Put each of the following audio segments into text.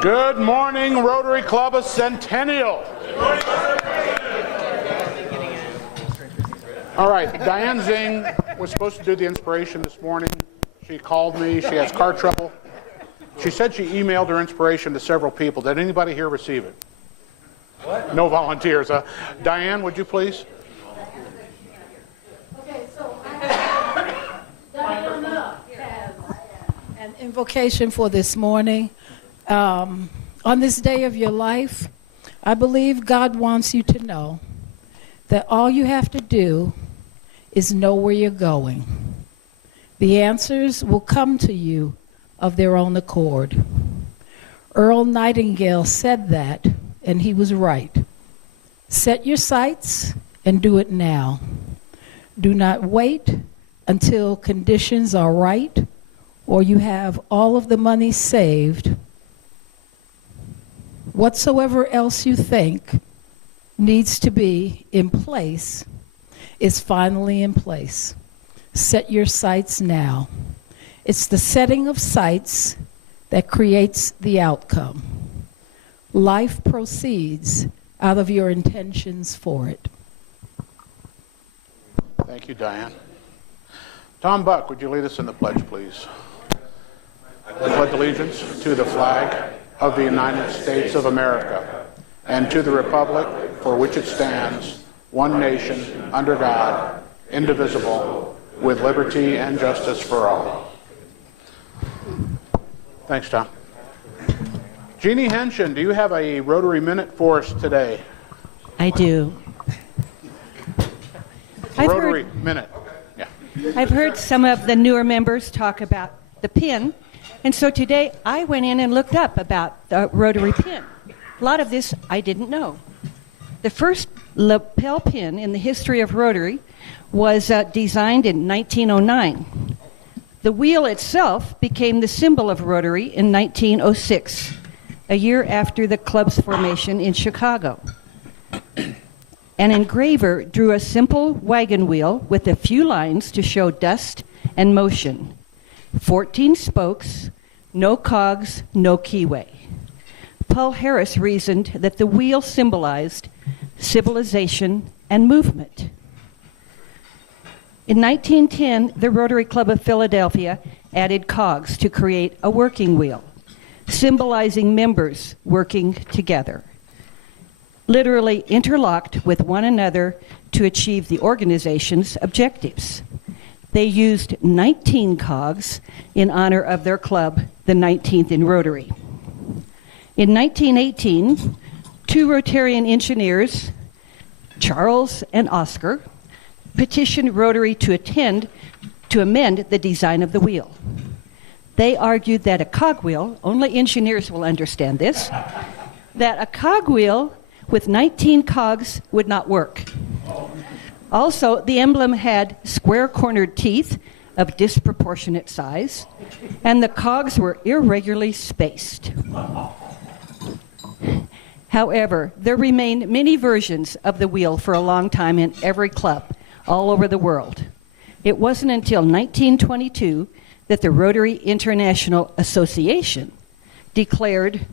Good morning, Rotary Club of Centennial. All right, Diane Zing was supposed to do the inspiration this morning. She called me. She has car trouble. She said she emailed her inspiration to several people. Did anybody here receive it? What? No volunteers. Diane, would you please? Okay, so Diana has an invocation for this morning. On this day of your life, I believe God wants you to know that all you have to do is know where you're going. The answers will come to you of their own accord. Earl Nightingale said that, and he was right. Set your sights and do it now. Do not wait until conditions are right or you have all of the money saved. Whatsoever else you think needs to be in place is finally in place. Set your sights now. It's the setting of sights that creates the outcome. Life proceeds out of your intentions for it. Thank you, Diane. Tom Buck, would you lead us in the pledge, please? I pledge allegiance to the flag of the United States of America and to the republic for which it stands, one nation, under God, indivisible, with liberty and justice for all. Thanks, Tom. Jeannie Henshin, do you have a Rotary Minute for us today? I do. Rotary Minute. Yeah. I've heard some of the newer members talk about the pin, and so today I went in and looked up about the Rotary pin. A lot of this I didn't know. The first lapel pin in the history of Rotary was designed in 1909. The wheel itself became the symbol of Rotary in 1906, a year after the club's formation in Chicago. An engraver drew a simple wagon wheel with a few lines to show dust and motion. 14 spokes, no cogs, no keyway. Paul Harris reasoned that the wheel symbolized civilization and movement. In 1910, the Rotary Club of Philadelphia added cogs to create a working wheel, symbolizing members working together, literally interlocked with one another to achieve the organization's objectives. They used 19 cogs in honor of their club, the 19th in Rotary. In 1918, two Rotarian engineers, Charles and Oscar, petitioned Rotary to amend the design of the wheel. They argued that a cogwheel, only engineers will understand this, that a cogwheel with 19 cogs would not work. Also, the emblem had square-cornered teeth of disproportionate size, and the cogs were irregularly spaced. However, there remained many versions of the wheel for a long time in every club all over the world. It wasn't until 1922 that the Rotary International Association declared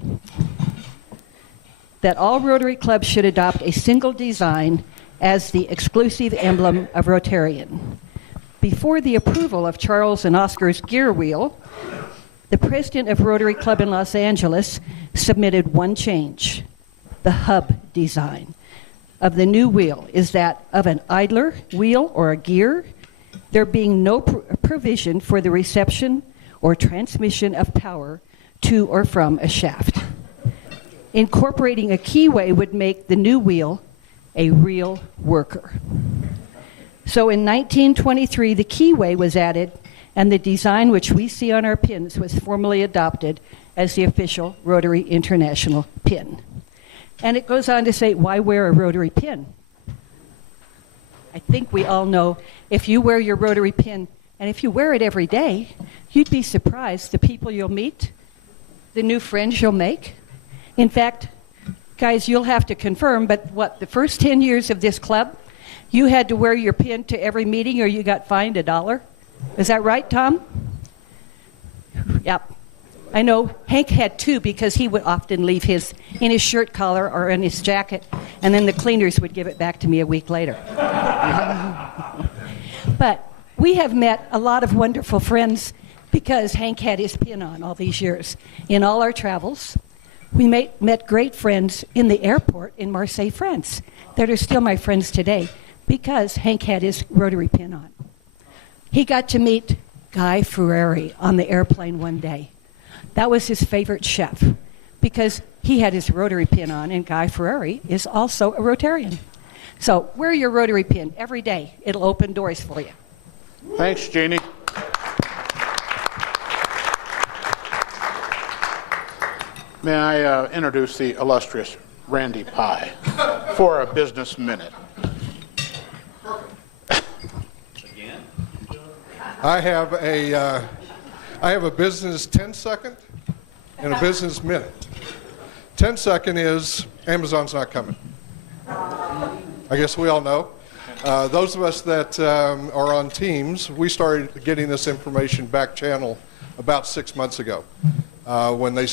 that all Rotary clubs should adopt a single design as the exclusive emblem of Rotarian. Before the approval of Charles and Oscar's gear wheel, the president of Rotary Club in Los Angeles submitted one change. The hub design of the new wheel is that of an idler wheel or a gear, there being no provision for the reception or transmission of power to or from a shaft. Incorporating a keyway would make the new wheel a real worker. So in 1923, the keyway was added, and the design which we see on our pins was formally adopted as the official Rotary International pin. And it goes on to say, why wear a Rotary pin? I think we all know if you wear your Rotary pin, and if you wear it every day, you'd be surprised the people you'll meet, the new friends you'll make. In fact, guys, you'll have to confirm, but the first 10 years of this club, you had to wear your pin to every meeting or you got fined $1. Is that right, Tom? Yep. I know Hank had two because he would often leave his in his shirt collar or in his jacket, and then the cleaners would give it back to me a week later. But we have met a lot of wonderful friends because Hank had his pin on all these years. In all our travels, we met great friends in the airport in Marseille, France, that are still my friends today because Hank had his Rotary pin on. He got to meet Guy Fieri on the airplane one day. That was his favorite chef because he had his Rotary pin on, and Guy Fieri is also a Rotarian. So wear your Rotary pin every day. It'll open doors for you. Thanks, Jeannie. May I introduce the illustrious Randy Pye for a business minute. I have a business 10-second and a business minute. 10-second is Amazon's not coming. I guess we all know. Those of us that are on Teams, we started getting this information back channel about 6 months ago when they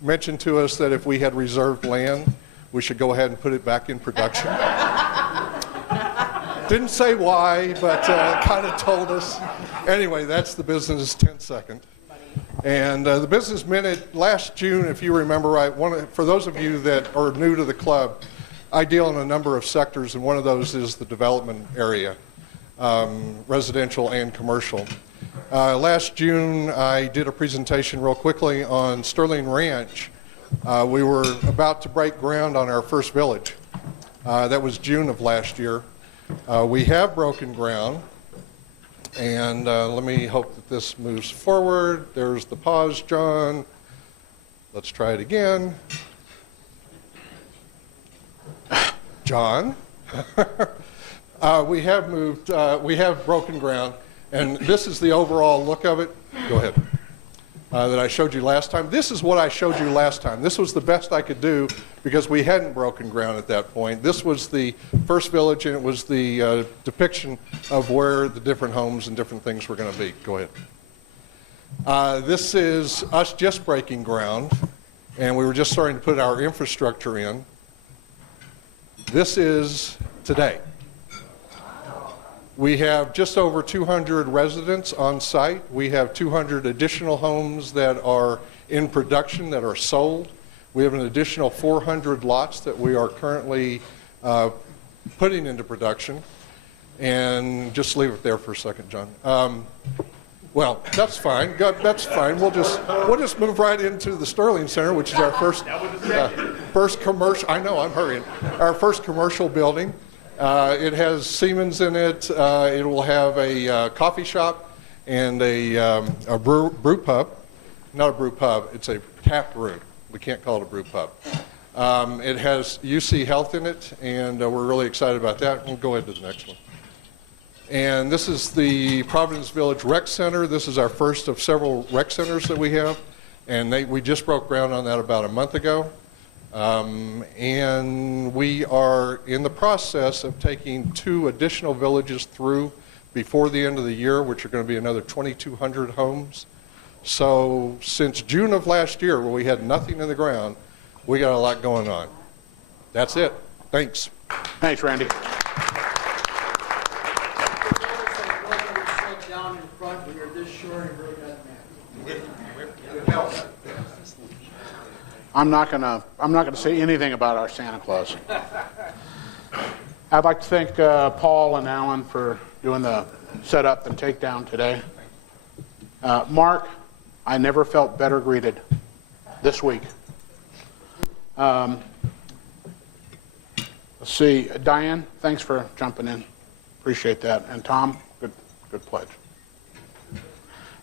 mentioned to us that if we had reserved land, we should go ahead and put it back in production. Didn't say why, but kind of told us. Anyway, that's the business 10-second. And the business minute, last June, if you remember right, for those of you that are new to the club, I deal in a number of sectors, and one of those is the development area, residential and commercial. Last June, I did a presentation real quickly on Sterling Ranch. We were about to break ground on our first village. That was June of last year. We have broken ground, and let me hope that this moves forward. There's the pause, John. Let's try it again. John. We have broken ground, and this is the overall look of it. Go ahead. That I showed you last time. This is what I showed you last time. This was the best I could do because we hadn't broken ground at that point. This was the first village, and it was the depiction of where the different homes and different things were going to be. Go ahead. This is us just breaking ground, and we were just starting to put our infrastructure in. This is today. We have just over 200 residents on site. We have 200 additional homes that are in production that are sold. We have an additional 400 lots that we are currently putting into production. And just leave it there for a second, John. Well, that's fine. That's fine. We'll just move right into the Sterling Center, which is our first commercial. I know, I'm hurrying. Our first commercial building. It has Siemens in it. It will have a coffee shop and a brew pub. Not a brew pub, it's a tap room. We can't call it a brew pub. It has UC Health in it, and we're really excited about that. We'll go ahead to the next one. And this is the Providence Village Rec Center. This is our first of several rec centers that we have, and we just broke ground on that about a month ago. And we are in the process of taking 2 additional villages through before the end of the year, which are going to be another 2,200 homes. So since June of last year, where we had nothing in the ground, we got a lot going on. That's it. Thanks. Thanks, Randy. I'm not gonna say anything about our Santa Claus. I'd like to thank Paul and Alan for doing the setup and takedown today. Mark, I never felt better greeted this week. Let's see, Diane, thanks for jumping in. Appreciate that. And Tom, good pledge.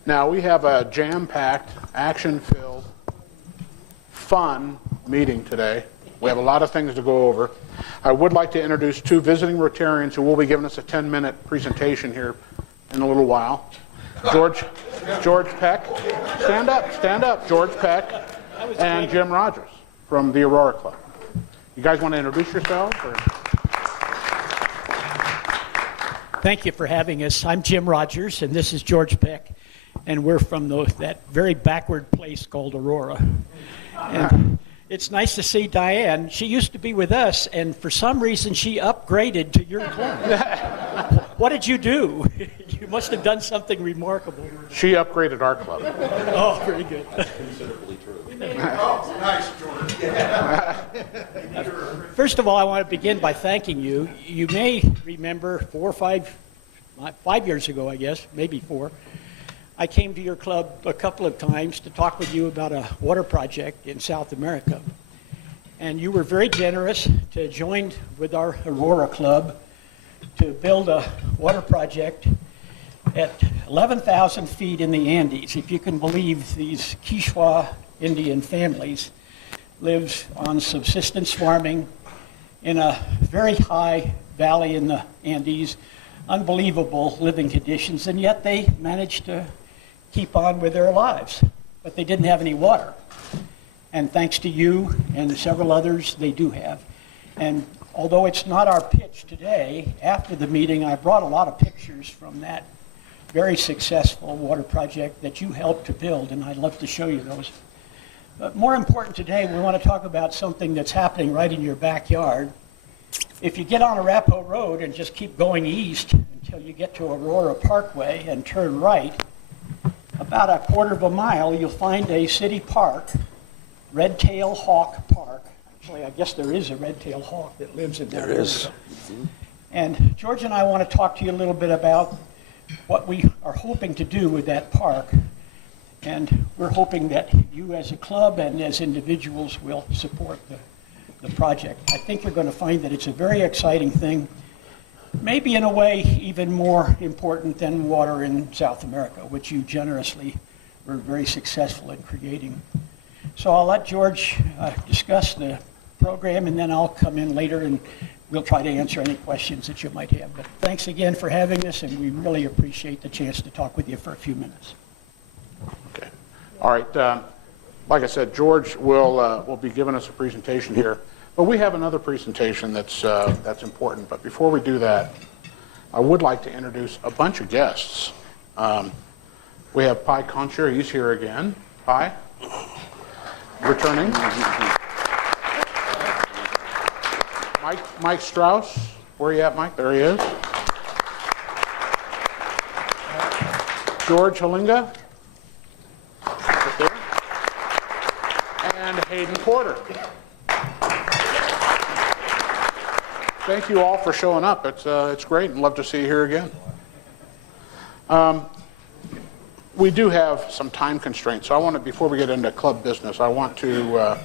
Now we have a jam-packed, action-filled, fun meeting today. We have a lot of things to go over. I would like to introduce 2 visiting Rotarians who will be giving us a 10-minute presentation here in a little while. George Peck, stand up, George Peck, and Jim Rogers from the Aurora Club. You guys want to introduce yourselves? Or? Thank you for having us. I'm Jim Rogers, and this is George Peck. and we're from that very backward place called Aurora. And it's nice to see Diane. She used to be with us, and for some reason she upgraded to your club. What did you do? You must have done something remarkable. She upgraded our club. Oh, very good. Considerably true. Oh, nice, George. First of all, I want to begin by thanking you. You may remember 5 years ago, I guess, maybe 4, I came to your club a couple of times to talk with you about a water project in South America. And you were very generous to join with our Aurora Club to build a water project at 11,000 feet in the Andes. If you can believe, these Quichua Indian families live on subsistence farming in a very high valley in the Andes, unbelievable living conditions, and yet they managed to keep on with their lives. But they didn't have any water. And thanks to you and several others, they do have. And although it's not our pitch today, after the meeting I brought a lot of pictures from that very successful water project that you helped to build, and I'd love to show you those. But more important today, we want to talk about something that's happening right in your backyard. If you get on Arapahoe Road and just keep going east until you get to Aurora Parkway and turn right, about a quarter of a mile, you'll find a city park, Red-tailed Hawk Park. Actually, I guess there is a red-tailed hawk that lives in there. There is. And George and I want to talk to you a little bit about what we are hoping to do with that park. And we're hoping that you as a club and as individuals will support the project. I think you're going to find that it's a very exciting thing, maybe in a way even more important than water in South America, which you generously were very successful in creating. So I'll let George discuss the program, and then I'll come in later and we'll try to answer any questions that you might have. But thanks again for having us, and we really appreciate the chance to talk with you for a few minutes. Okay. All right. Like I said, George will be giving us a presentation here. But we have another presentation that's important. But before we do that, I would like to introduce a bunch of guests. We have Pi Concher. He's here again. Pi, returning. Mike Strauss. Where are you at, Mike? There he is. George Halinga. Right there. And Hayden Porter. Thank you all for showing up. It's great, and love to see you here again. We do have some time constraints, so I want to, before we get into club business, I want to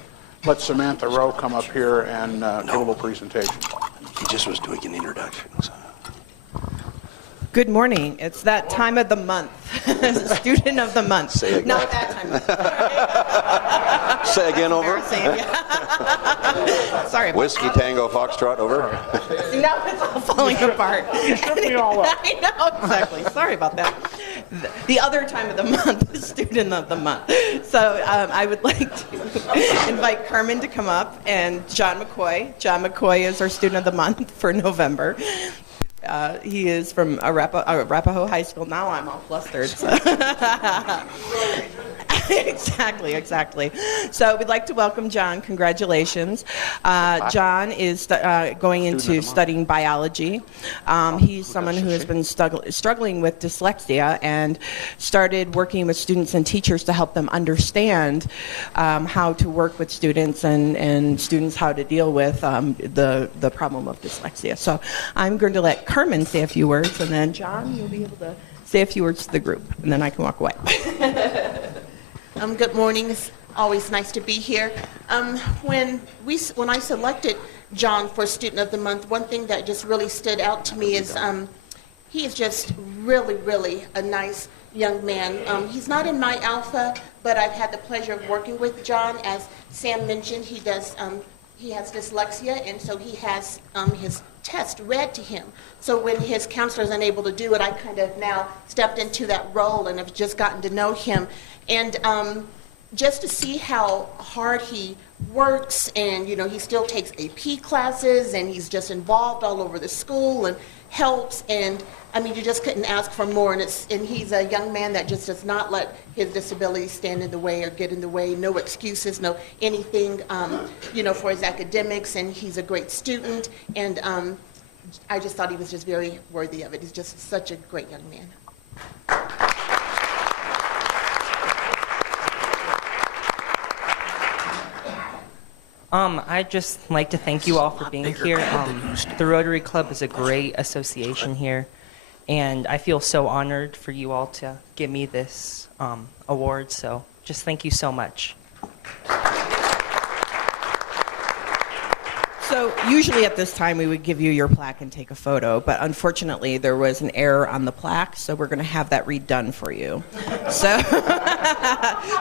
let Samantha Rowe come up here and give a little presentation. He just was doing an introduction. So. Good morning. It's that time of the month. Student of the month. Say again. Not that time of the month. Say again over. Sorry about Whiskey that. Tango Foxtrot over. Now it's all falling apart. You shook me all up. I know, exactly. Sorry about that. The other time of the month is student of the month. So I would like to invite Carmen to come up, and John McCoy. John McCoy is our student of the month for November. He is from Arapahoe High School. Now I'm all flustered. So. Exactly. So we'd like to welcome John. Congratulations. John is going into studying biology. He's someone who has been struggling with dyslexia and started working with students and teachers to help them understand how to work with students and students how to deal with the problem of dyslexia. So I'm going to let Carmen say a few words, and then John, you'll be able to say a few words to the group, and then I can walk away. Good morning. It's always nice to be here. When I selected John for Student of the Month, one thing that just really stood out to me is he is just really a nice young man. He's not in my alpha, but I've had the pleasure of working with John. As Sam mentioned, he has dyslexia, and so he has his test read to him. So when his counselor is unable to do it, I kind of now stepped into that role and have just gotten to know him. And just to see how hard he works, and you know, he still takes AP classes, and he's just involved all over the school and helps, and I mean, you just couldn't ask for more. And he's a young man that just does not let his disability stand in the way or get in the way. No excuses, no anything, you know, for his academics. And he's a great student, and I just thought he was just very worthy of it. He's just such a great young man. I'd just like to thank you all for being here. The Rotary Club is a great association here, and I feel so honored for you all to give me this award, so just thank you so much. So usually at this time we would give you your plaque and take a photo, but unfortunately there was an error on the plaque, so we're going to have that redone for you. So,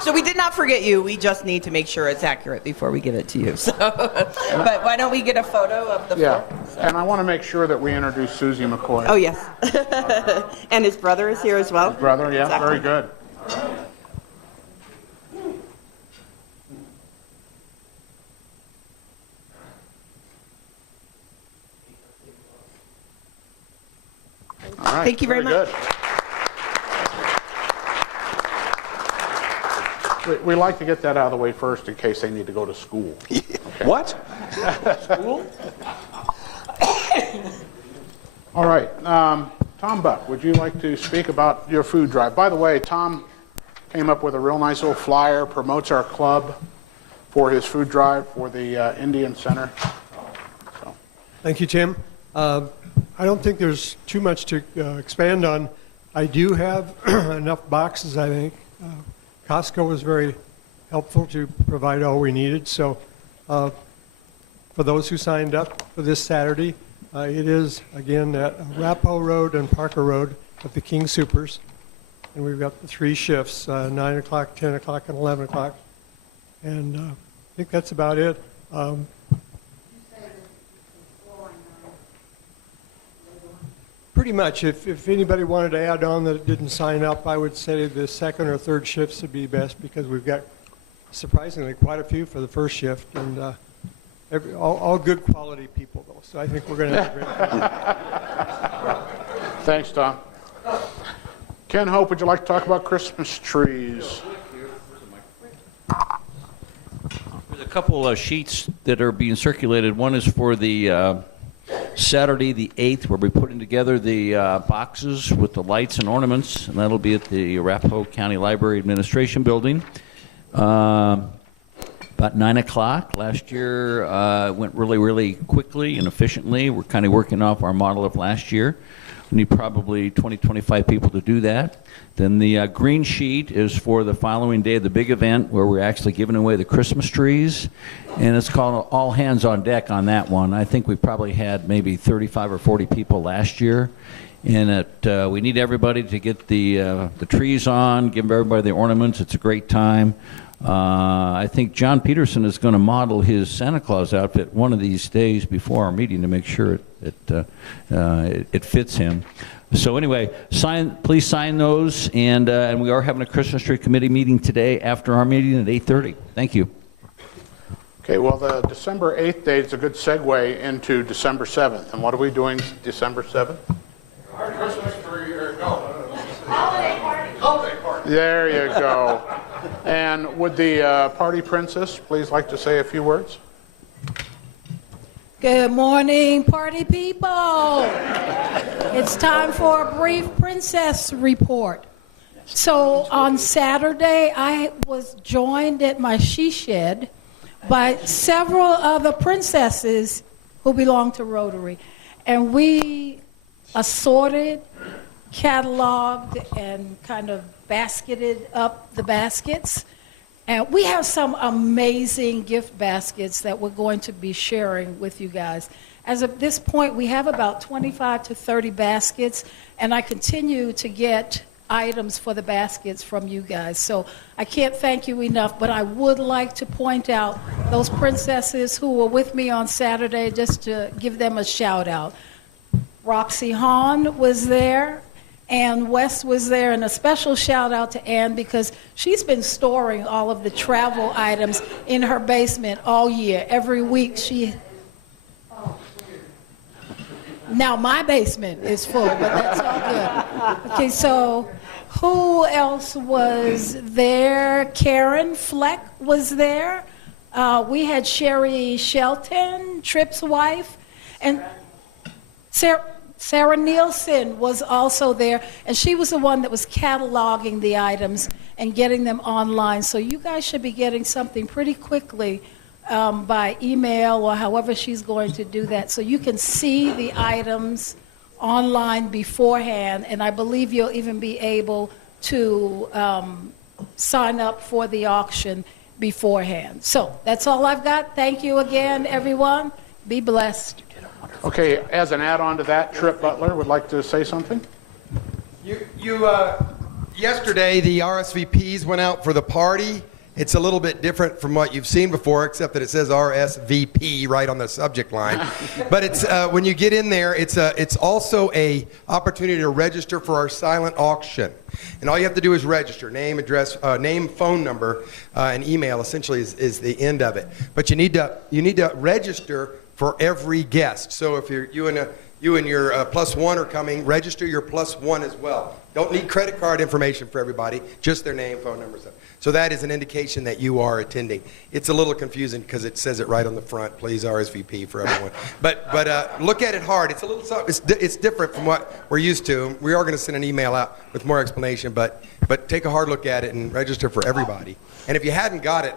so we did not forget you. We just need to make sure it's accurate before we give it to you. So, but why don't we get a photo of the? Yeah, and I want to make sure that we introduce Susie McCoy. Oh yes, and his brother is here as well. His brother, yeah, exactly. Very good. All right, thank you very much. Good. We like to get that out of the way first in case they need to go to school. Okay. What? School? All right. Tom Buck, would you like to speak about your food drive? By the way, Tom came up with a real nice little flyer, promotes our club for his food drive for the Indian Center. So. Thank you, Tim. I don't think there's too much to expand on. I do have enough boxes, I think. Costco was very helpful to provide all we needed. So for those who signed up for this Saturday, it is, again, at Arapahoe Road and Parker Road at the King Supers. And we've got the 3 shifts, 9 o'clock, 10 o'clock, and 11 o'clock. And I think that's about it. Pretty much. If anybody wanted to add on that didn't sign up, I would say the second or third shifts would be best because we've got surprisingly quite a few for the first shift, and all good quality people, though. So I think we're going to have a great time. Thanks, Tom. Ken Hope, would you like to talk about Christmas trees? There's a couple of sheets that are being circulated. One is for the Saturday the 8th, where we're putting together the boxes with the lights and ornaments, and that'll be at the Arapahoe County Library Administration Building. About 9 o'clock. Last year went really, really quickly and efficiently. We're kind of working off our model of last year. We need probably 20, 25 people to do that. Then the green sheet is for the following day of the big event where we're actually giving away the Christmas trees. And it's called All Hands on Deck on that one. I think we probably had maybe 35 or 40 people last year. And we need everybody to get the trees on, give everybody the ornaments. It's a great time. I think John Peterson is going to model his Santa Claus outfit one of these days before our meeting to make sure it fits him. So anyway, please sign those, and we are having a Christmas tree committee meeting today after our meeting at 8:30. Thank you. Okay, well, the December 8th date is a good segue into December 7th. And what are we doing December 7th? Our Christmas tree, holiday party. Holiday party. There you go. And would the party princess please like to say a few words? Good morning, party people. It's time for a brief princess report. So on Saturday, I was joined at my she shed by several other princesses who belong to Rotary. And we assorted, cataloged, and kind of basketed up the baskets. And we have some amazing gift baskets that we're going to be sharing with you guys. As of this point, we have about 25 to 30 baskets, and I continue to get items for the baskets from you guys. So I can't thank you enough, but I would like to point out those princesses who were with me on Saturday, just to give them a shout out. Roxy Hahn was there, Ann West was there, and a special shout out to Ann because she's been storing all of the travel items in her basement all year. Every week she... Now my basement is full, but that's all good. Okay, so who else was there? Karen Fleck was there. We had Sherry Shelton, Tripp's wife, and Sarah Nielsen was also there, and she was the one that was cataloging the items and getting them online. So you guys should be getting something pretty quickly by email or however she's going to do that, so you can see the items online beforehand, and I believe you'll even be able to sign up for the auction beforehand. So that's all I've got. Thank you again, everyone. Be blessed. Okay, as an add-on to that, Tripp Butler would like to say something. Yesterday, the RSVPs went out for the party. It's a little bit different from what you've seen before, except that it says RSVP right on the subject line. But it's when you get in there, it's also a opportunity to register for our silent auction. And all you have to do is register, name, address, name, phone number, and email. Essentially, is the end of it. But you need to register for every guest. So if you and your plus one are coming, register your plus one as well. Don't need credit card information for everybody, just their name, phone number, stuff. So that is an indication that you are attending. It's a little confusing because it says it right on the front, please RSVP for everyone. But look at it hard. It's a little it's different from what we're used to. We are going to send an email out with more explanation, but take a hard look at it and register for everybody. And if you hadn't got it,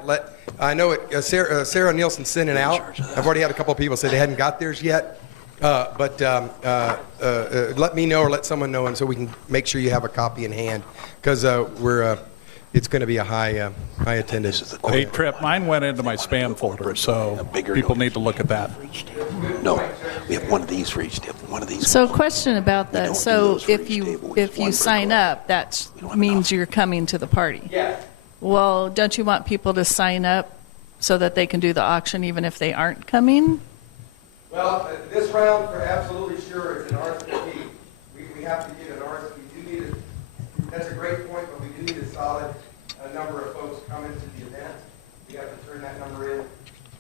I know Sarah Nielsen sent it out. I've already had a couple of people say they hadn't got theirs yet. But let me know or let someone know, and so we can make sure you have a copy in hand, because it's going to be a high attendance. Hey, Tripp, mine went into my spam folder, so people need to look at that. No, we have one of these for each table. One of these. So, question about that. So, if you sign up, that means you're coming to the party. Yeah. Well, don't you want people to sign up so that they can do the auction even if they aren't coming? Well, this round, for absolutely sure, it's an RSVP. We have to get an RSVP. That's a great point, but we do need a solid number of folks coming to the event. We have to turn that number in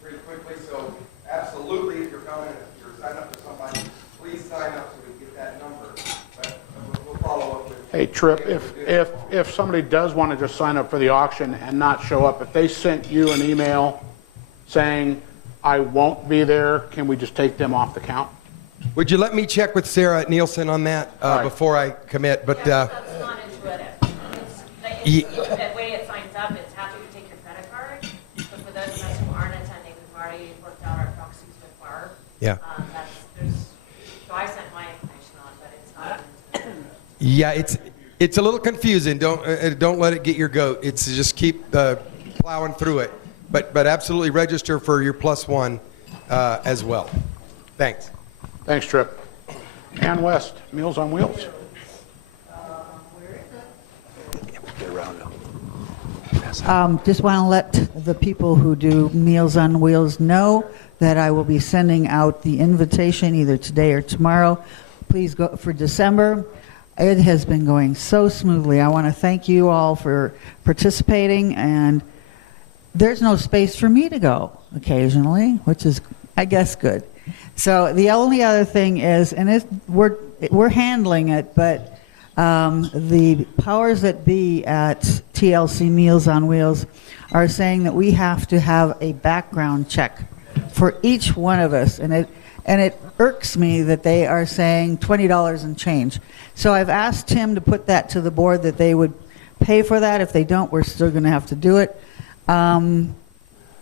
pretty quickly. So, absolutely, if you're coming, if you're signing up for somebody, please sign up so we get that number. But we'll follow up with. Hey, Tripp, if somebody does want to just sign up for the auction and not show up, if they sent you an email saying, I won't be there, can we just take them off the count? Would you let me check with Sarah Nielsen on that before I commit? But that's not intuitive. The way it signs up, it's after you take your credit card. But for those of us who aren't attending, we've already worked out our proxies with Barb. Yeah. So I sent my information on, but it's not intuitive. Yeah, it's a little confusing. Don't let it get your goat. It's just keep plowing through it. But absolutely register for your plus one as well. Thanks. Thanks, Tripp. Ann West, Meals on Wheels. Just want to let the people who do Meals on Wheels know that I will be sending out the invitation either today or tomorrow. Please go for December. It has been going so smoothly. I want to thank you all for participating, and there's no space for me to go occasionally, which is, I guess, good. So the only other thing is, and we're handling it, but the powers that be at TLC Meals on Wheels are saying that we have to have a background check for each one of us, and it irks me that they are saying $20 and change. So I've asked Tim to put that to the board that they would pay for that. If they don't, we're still going to have to do it.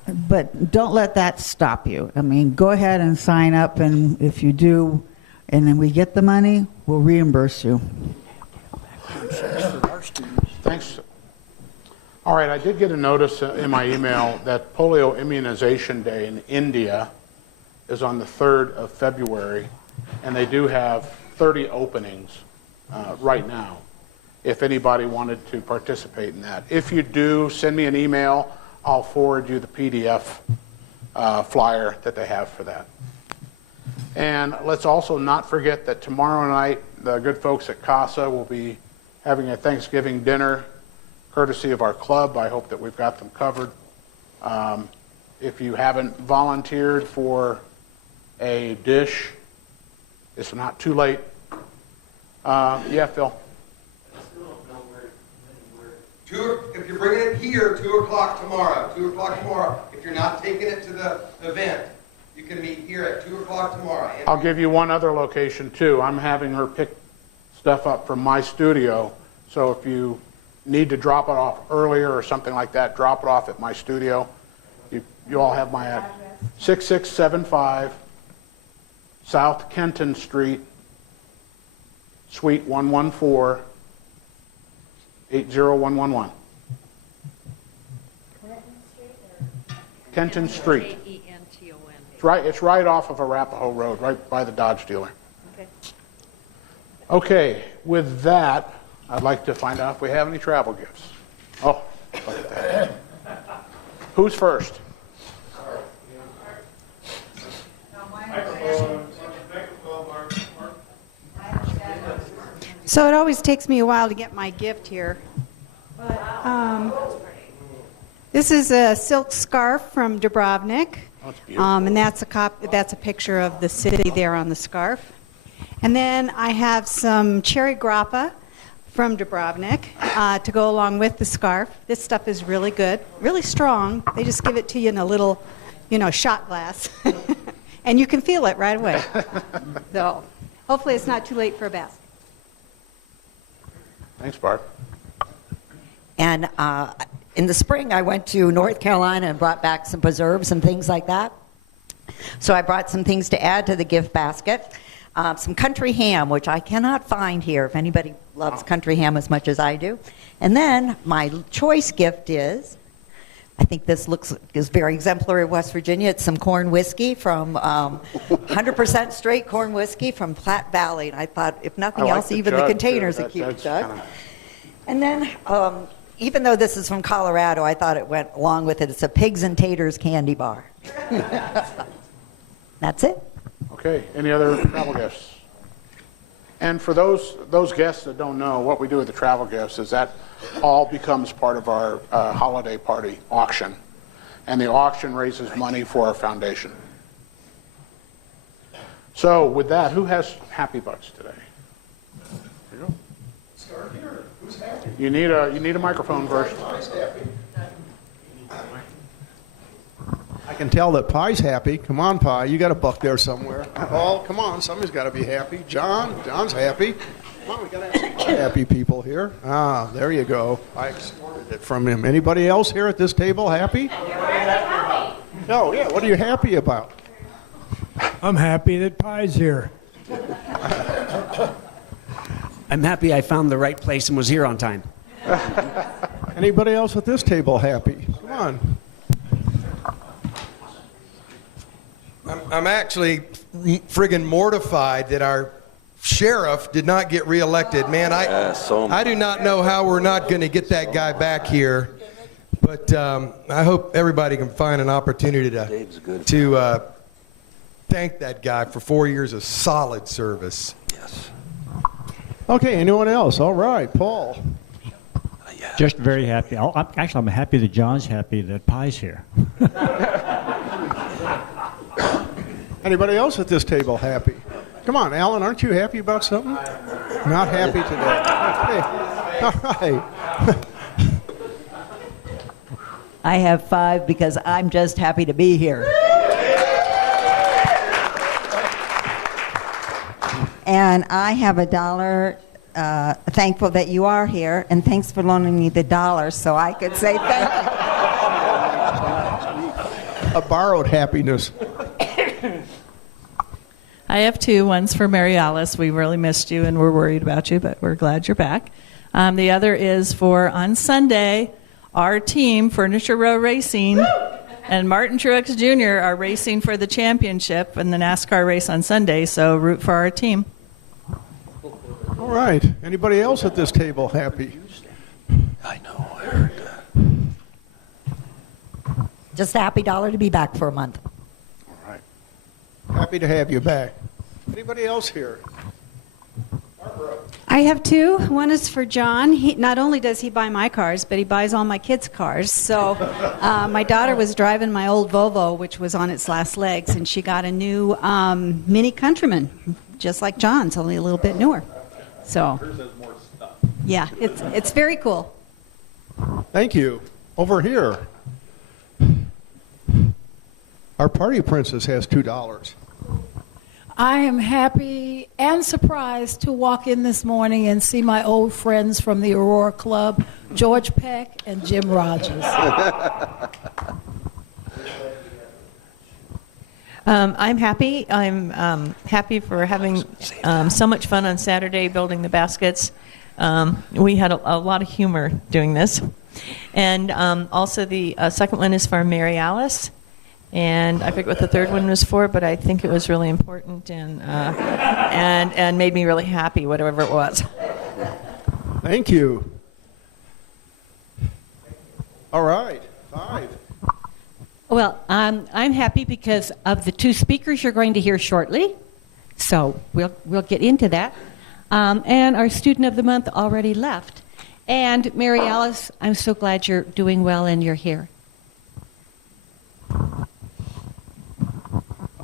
But don't let that stop you. I mean, go ahead and sign up, and if you do, and then we get the money, we'll reimburse you. Thanks. All right, I did get a notice in my email that polio immunization day in India is on the 3rd of February, and they do have 30 openings right now, if anybody wanted to participate in that. If you do, send me an email. I'll forward you the PDF flyer that they have for that. And let's also not forget that tomorrow night, the good folks at CASA will be having a Thanksgiving dinner courtesy of our club. I hope that we've got them covered. If you haven't volunteered for a dish, it's not too late. Yeah, Phil. If you're bringing it here, 2 o'clock tomorrow. 2 o'clock tomorrow. If you're not taking it to the event, you can meet here at 2 o'clock tomorrow. I'll give you one other location too. I'm having her pick stuff up from my studio. So if you need to drop it off earlier or something like that, drop it off at my studio. You all have my address. 6675 South Kenton Street, Suite 114, 80111. Kenton Street. It's right off of Arapahoe Road, right by the Dodge dealer. Okay, with that, I'd like to find out if we have any travel gifts. Oh, look at that. Who's first? So it always takes me a while to get my gift here. But, this is a silk scarf from Dubrovnik, and that's a picture of the city there on the scarf. And then I have some cherry grappa from Dubrovnik to go along with the scarf. This stuff is really good, really strong. They just give it to you in a little, shot glass, and you can feel it right away. So hopefully it's not too late for a basket. Thanks, Barb. And in the spring, I went to North Carolina and brought back some preserves and things like that. So I brought some things to add to the gift basket. Some country ham, which I cannot find here, if anybody loves country ham as much as I do. And then my choice gift is, I think this is very exemplary of West Virginia. It's some corn whiskey from 100% straight corn whiskey from Platte Valley. And I thought, if nothing else, even the container's a cute jug. And then, even though this is from Colorado, I thought it went along with it. It's a Pigs and Taters candy bar. That's it. Okay, any other travel gifts? And for those guests that don't know, what we do with the travel gifts is that all becomes part of our holiday party auction. And the auction raises money for our foundation. So with that, who has happy bucks today? There you go. Start here. Who's happy? You need a microphone first. I can tell that Pie's happy. Come on, Pie. You got a buck there somewhere. Paul, come on. Somebody's got to be happy. John's happy. Come on, we got to have some happy people here. Ah, there you go. I extorted it from him. Anybody else here at this table happy? Oh, yeah. What are you happy about? I'm happy that Pie's here. I'm happy I found the right place and was here on time. Anybody else at this table happy? Come on. I'm actually friggin' mortified that our sheriff did not get reelected. Man, I do not know how we're not going to get that guy back here. But I hope everybody can find an opportunity to thank that guy for 4 years of solid service. Yes. Okay, anyone else? All right, Paul. Just very happy. I'm happy that John's happy that Pie's here. Anybody else at this table happy? Come on, Alan, aren't you happy about something? Not happy today. Okay. All right. I have 5 because I'm just happy to be here. And I have $1. Thankful that you are here, and thanks for loaning me the $1 so I could say thank you. A borrowed happiness. I have 2. One's for Mary Alice. We really missed you and we're worried about you, but we're glad you're back. The other is for on Sunday, our team, Furniture Row Racing, and Martin Truex Jr. are racing for the championship in the NASCAR race on Sunday, so root for our team. All right. Anybody else at this table happy? I know. I heard that. Just a happy dollar to be back for a month. Happy to have you back. Anybody else here? I have two. One is for John. Not only does he buy my cars, but he buys all my kids' cars. So my daughter was driving my old Volvo, which was on its last legs, and she got a new Mini Countryman, just like John's, only a little bit newer. So, yeah, it's very cool. Thank you. Over here, our party princess has $2. I am happy and surprised to walk in this morning and see my old friends from the Aurora Club, George Peck and Jim Rogers. I'm happy. I'm happy for having so much fun on Saturday building the baskets. We had a lot of humor doing this. And also the second one is for Mary Alice. And I forget what the third one was for, but I think it was really important and made me really happy, whatever it was. Thank you. All right, 5. Well, I'm happy because of the two speakers you're going to hear shortly. So we'll get into that. And our student of the month already left. And Mary Alice, I'm so glad you're doing well and you're here.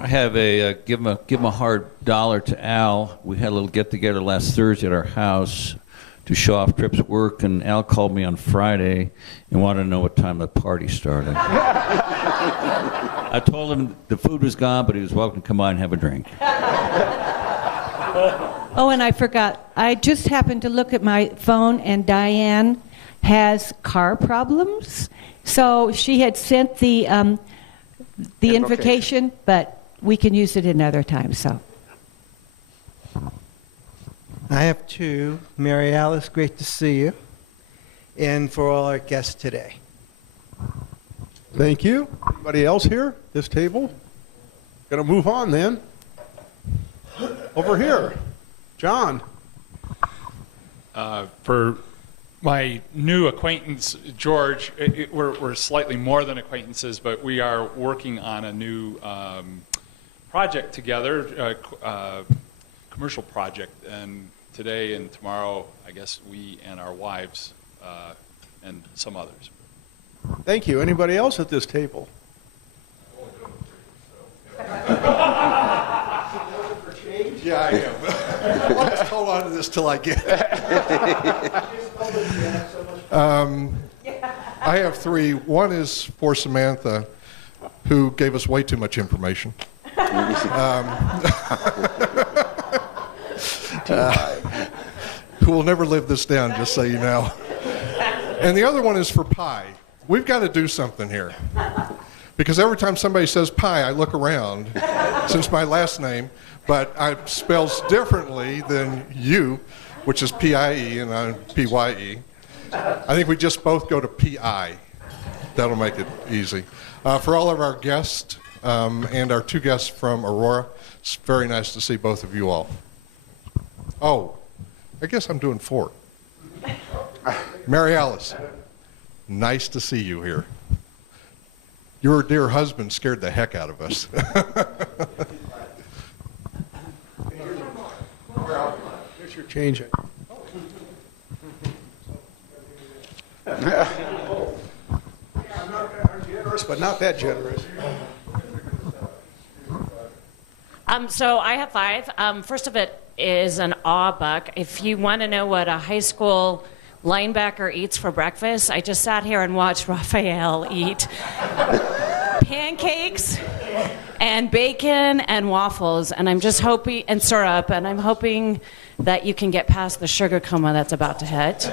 I have a give him a hard dollar to Al. We had a little get together last Thursday at our house to show off Tripp's work, and Al called me on Friday and wanted to know what time the party started. I told him the food was gone, but he was welcome to come by and have a drink. Oh, and I forgot. I just happened to look at my phone, and Diane has car problems. So she had sent the invocation, but we can use it another time. So I have two. Mary Alice, great to see you. And for all our guests today. Thank you. Anybody else here? This table? Gonna move on then. Over here, John. For my new acquaintance, George, we're slightly more than acquaintances, but we are working on a new project together, commercial project. And today and tomorrow, I guess we and our wives and some others. Thank you. Anybody else at this table? Yeah, I am. I'll just hold on to this till I get it. I have 3. One is for Samantha, who gave us way too much information. Who will never live this down, just so you know. And the other one is for Pi. We've got to do something here. Because every time somebody says Pi, I look around, since my last name, but it spells differently than you, which is P-I-E, and I'm P-Y-E. I think we just both go to P-I. That'll make it easy. For all of our guests and our 2 guests from Aurora, it's very nice to see both of you all. Oh, I guess I'm doing 4. Mary Alice, nice to see you here. Your dear husband scared the heck out of us. Here's your change. I'm generous, but not that generous. So I have 5. First of it is an awe buck. If you want to know what a high school linebacker eats for breakfast, I just sat here and watched Raphael eat pancakes and bacon and waffles, and I'm just hoping, and syrup, and I'm hoping that you can get past the sugar coma that's about to hit.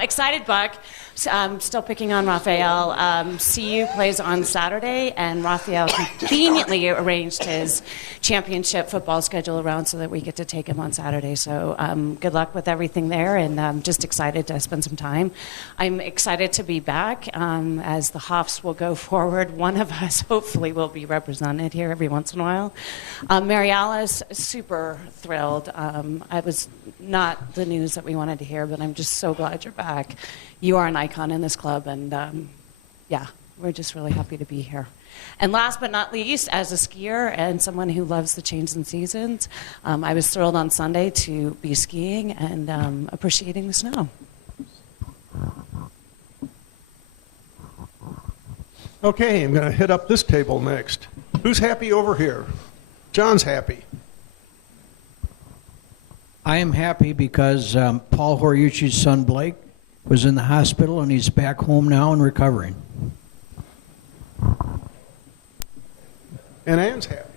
Excited buck. Still picking on Raphael. CU plays on Saturday, and Raphael conveniently arranged his championship football schedule around so that we get to take him on Saturday. So good luck with everything there, and I'm just excited to spend some time. I'm excited to be back as the Hoffs will go forward. One of us hopefully will be represented here every once in a while. Mary Alice, super thrilled. It was not the news that we wanted to hear, but I'm just so glad you're back. You are an icon in this club, and yeah, we're just really happy to be here. And last but not least, as a skier and someone who loves the change in seasons, I was thrilled on Sunday to be skiing and appreciating the snow. Okay, I'm going to hit up this table next. Who's happy over here? John's happy. I am happy because Paul Horiuchi's son Blake was in the hospital and he's back home now and recovering. And Ann's happy.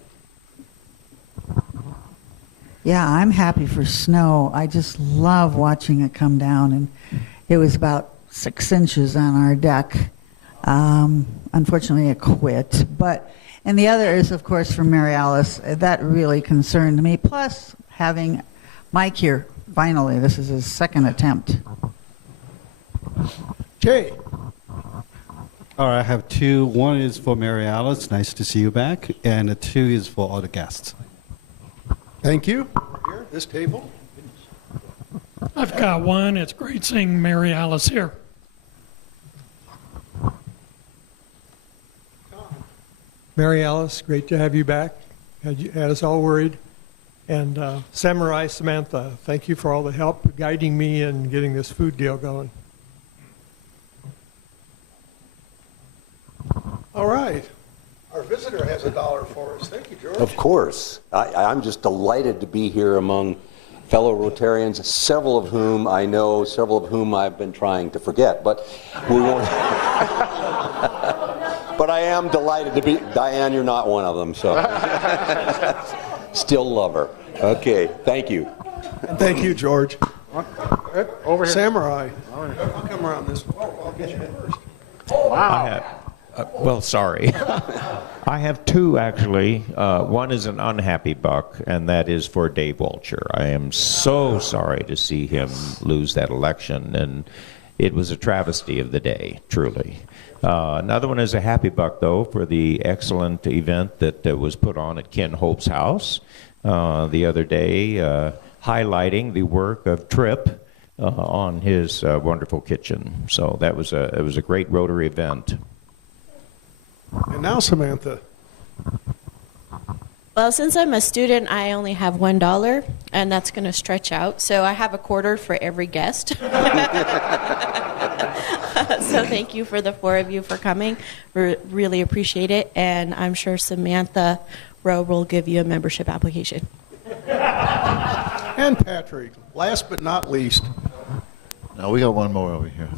Yeah, I'm happy for snow. I just love watching it come down, and it was about 6 inches on our deck. Unfortunately, it quit. And the other is, of course, for Mary Alice. That really concerned me. Plus, having Mike here, finally, this is his second attempt. Jay. All right, I have two. One is for Mary Alice, nice to see you back, and the two is for all the guests. Thank you. Here, this table. I've got one. It's great seeing Mary Alice here. Mary Alice, great to have you back. Had us all worried. And Samurai Samantha, thank you for all the help guiding me in getting this food deal going. All right. Our visitor has $1 for us. Thank you, George. Of course. I'm just delighted to be here among fellow Rotarians, several of whom I know, several of whom I've been trying to forget. But we won't. But I am delighted to be. Diane, you're not one of them, so. Still love her. Okay, thank you. And thank you, George. Over here. Samurai. I'll come around this way. I'll get you first. Wow. Well, sorry. I have two, actually. One is an unhappy buck, and that is for Dave Walcher. I am so sorry to see him lose that election, and it was a travesty of the day, truly. Another one is a happy buck, though, for the excellent event that was put on at Ken Hope's house the other day, highlighting the work of Tripp on his wonderful kitchen. So it was a great Rotary event. And now Samantha. Well, since I'm a student, I only have $1, and that's going to stretch out. So I have a quarter for every guest. So thank you for the 4 of you for coming. We really appreciate it, and I'm sure Samantha Rowe will give you a membership application. And Patrick, last but not least. No, we got one more over here.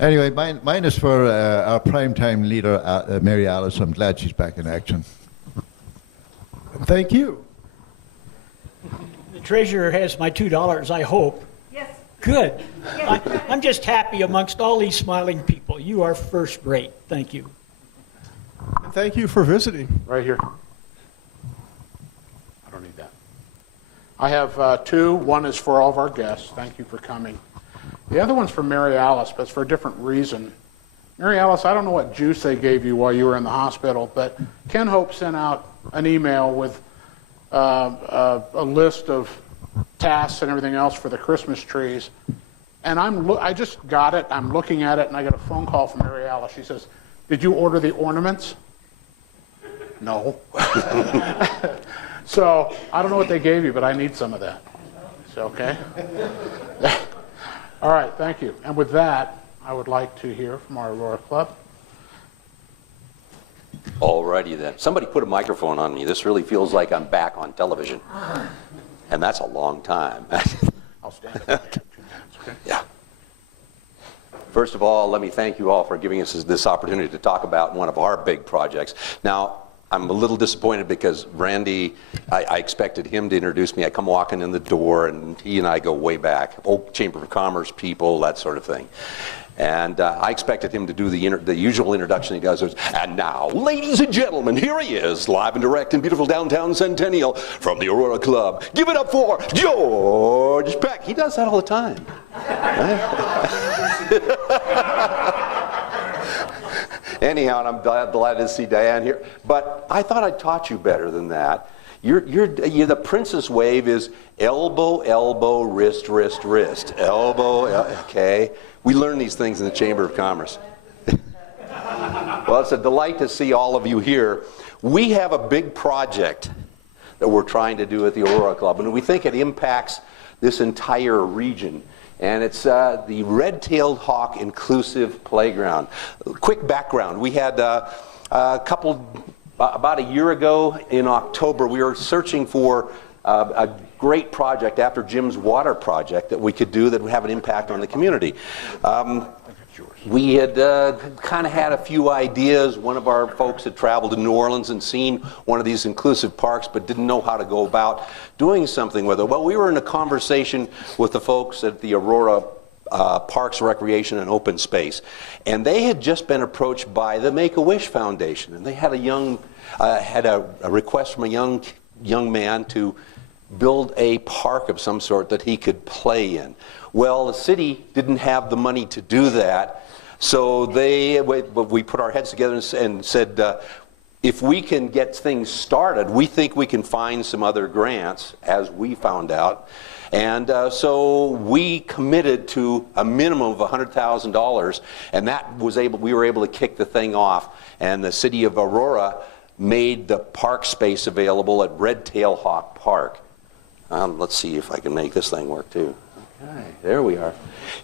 Anyway, mine is for our primetime leader, Mary Alice. I'm glad she's back in action. And thank you. The treasurer has my $2, I hope. Yes. Good. I'm just happy amongst all these smiling people. You are first rate. Thank you. And thank you for visiting. Right here. I don't need that. I have 2. One is for all of our guests. Thank you for coming. The other one's for Mary Alice, but it's for a different reason. Mary Alice, I don't know what juice they gave you while you were in the hospital, but Ken Hope sent out an email with a list of tasks and everything else for the Christmas trees. And I just got it. I'm looking at it, and I got a phone call from Mary Alice. She says, "Did you order the ornaments?" No. So I don't know what they gave you, but I need some of that. So, okay? All right, thank you. And with that, I would like to hear from our Aurora Club. All righty then. Somebody put a microphone on me. This really feels like I'm back on television. And that's a long time. I'll stand up. Okay. Yeah. First of all, let me thank you all for giving us this opportunity to talk about one of our big projects. Now, I'm a little disappointed because Randy, I expected him to introduce me. I come walking in the door, and he and I go way back. Oak Chamber of Commerce people, that sort of thing. And I expected him to do the usual introduction he does. And now, ladies and gentlemen, here he is, live and direct in beautiful downtown Centennial from the Aurora Club. Give it up for George Peck. He does that all the time. Anyhow, and I'm delighted to see Diane here. But I thought I taught you better than that. The princess wave is elbow, elbow, wrist, wrist, wrist. Elbow, okay. We learn these things in the Chamber of Commerce. Well, it's a delight to see all of you here. We have a big project that we're trying to do at the Aurora Club, and we think it impacts this entire region. And it's the Red-Tailed Hawk Inclusive Playground. Quick background. We had about a year ago in October, we were searching for a great project after Jim's water project that we could do that would have an impact on the community. We had kind of had a few ideas. One of our folks had traveled to New Orleans and seen one of these inclusive parks but didn't know how to go about doing something with it. Well, we were in a conversation with the folks at the Aurora Parks, Recreation, and Open Space. And they had just been approached by the Make-A-Wish Foundation. And they had a request from a young man to build a park of some sort that he could play in. Well, the city didn't have the money to do that, so we put our heads together and said, if we can get things started, we think we can find some other grants, as we found out. And so we committed to a minimum of $100,000, and we were able to kick the thing off. And the city of Aurora made the park space available at Red-Tailed Hawk Park. Let's see if I can make this thing work too. Okay, there we are.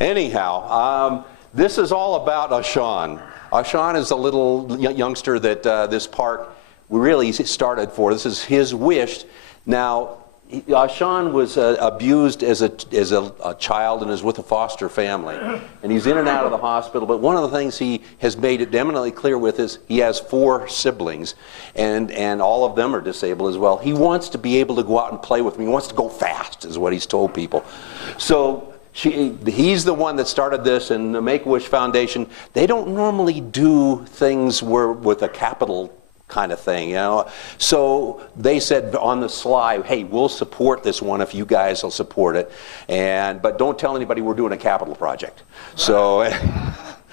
Anyhow, this is all about Ashan. Ashan is a little youngster that this park really started for. This is his wish. Now, Ashan was abused as a child and is with a foster family. And he's in and out of the hospital, but one of the things he has made it eminently clear with is he has 4 siblings, and all of them are disabled as well. He wants to be able to go out and play with them. He wants to go fast, is what he's told people. So he's the one that started this, and the Make-A-Wish Foundation, they don't normally do things with a capital kind of thing, you know. So they said on the sly, hey, we'll support this one if you guys will support it, but don't tell anybody we're doing a capital project. So,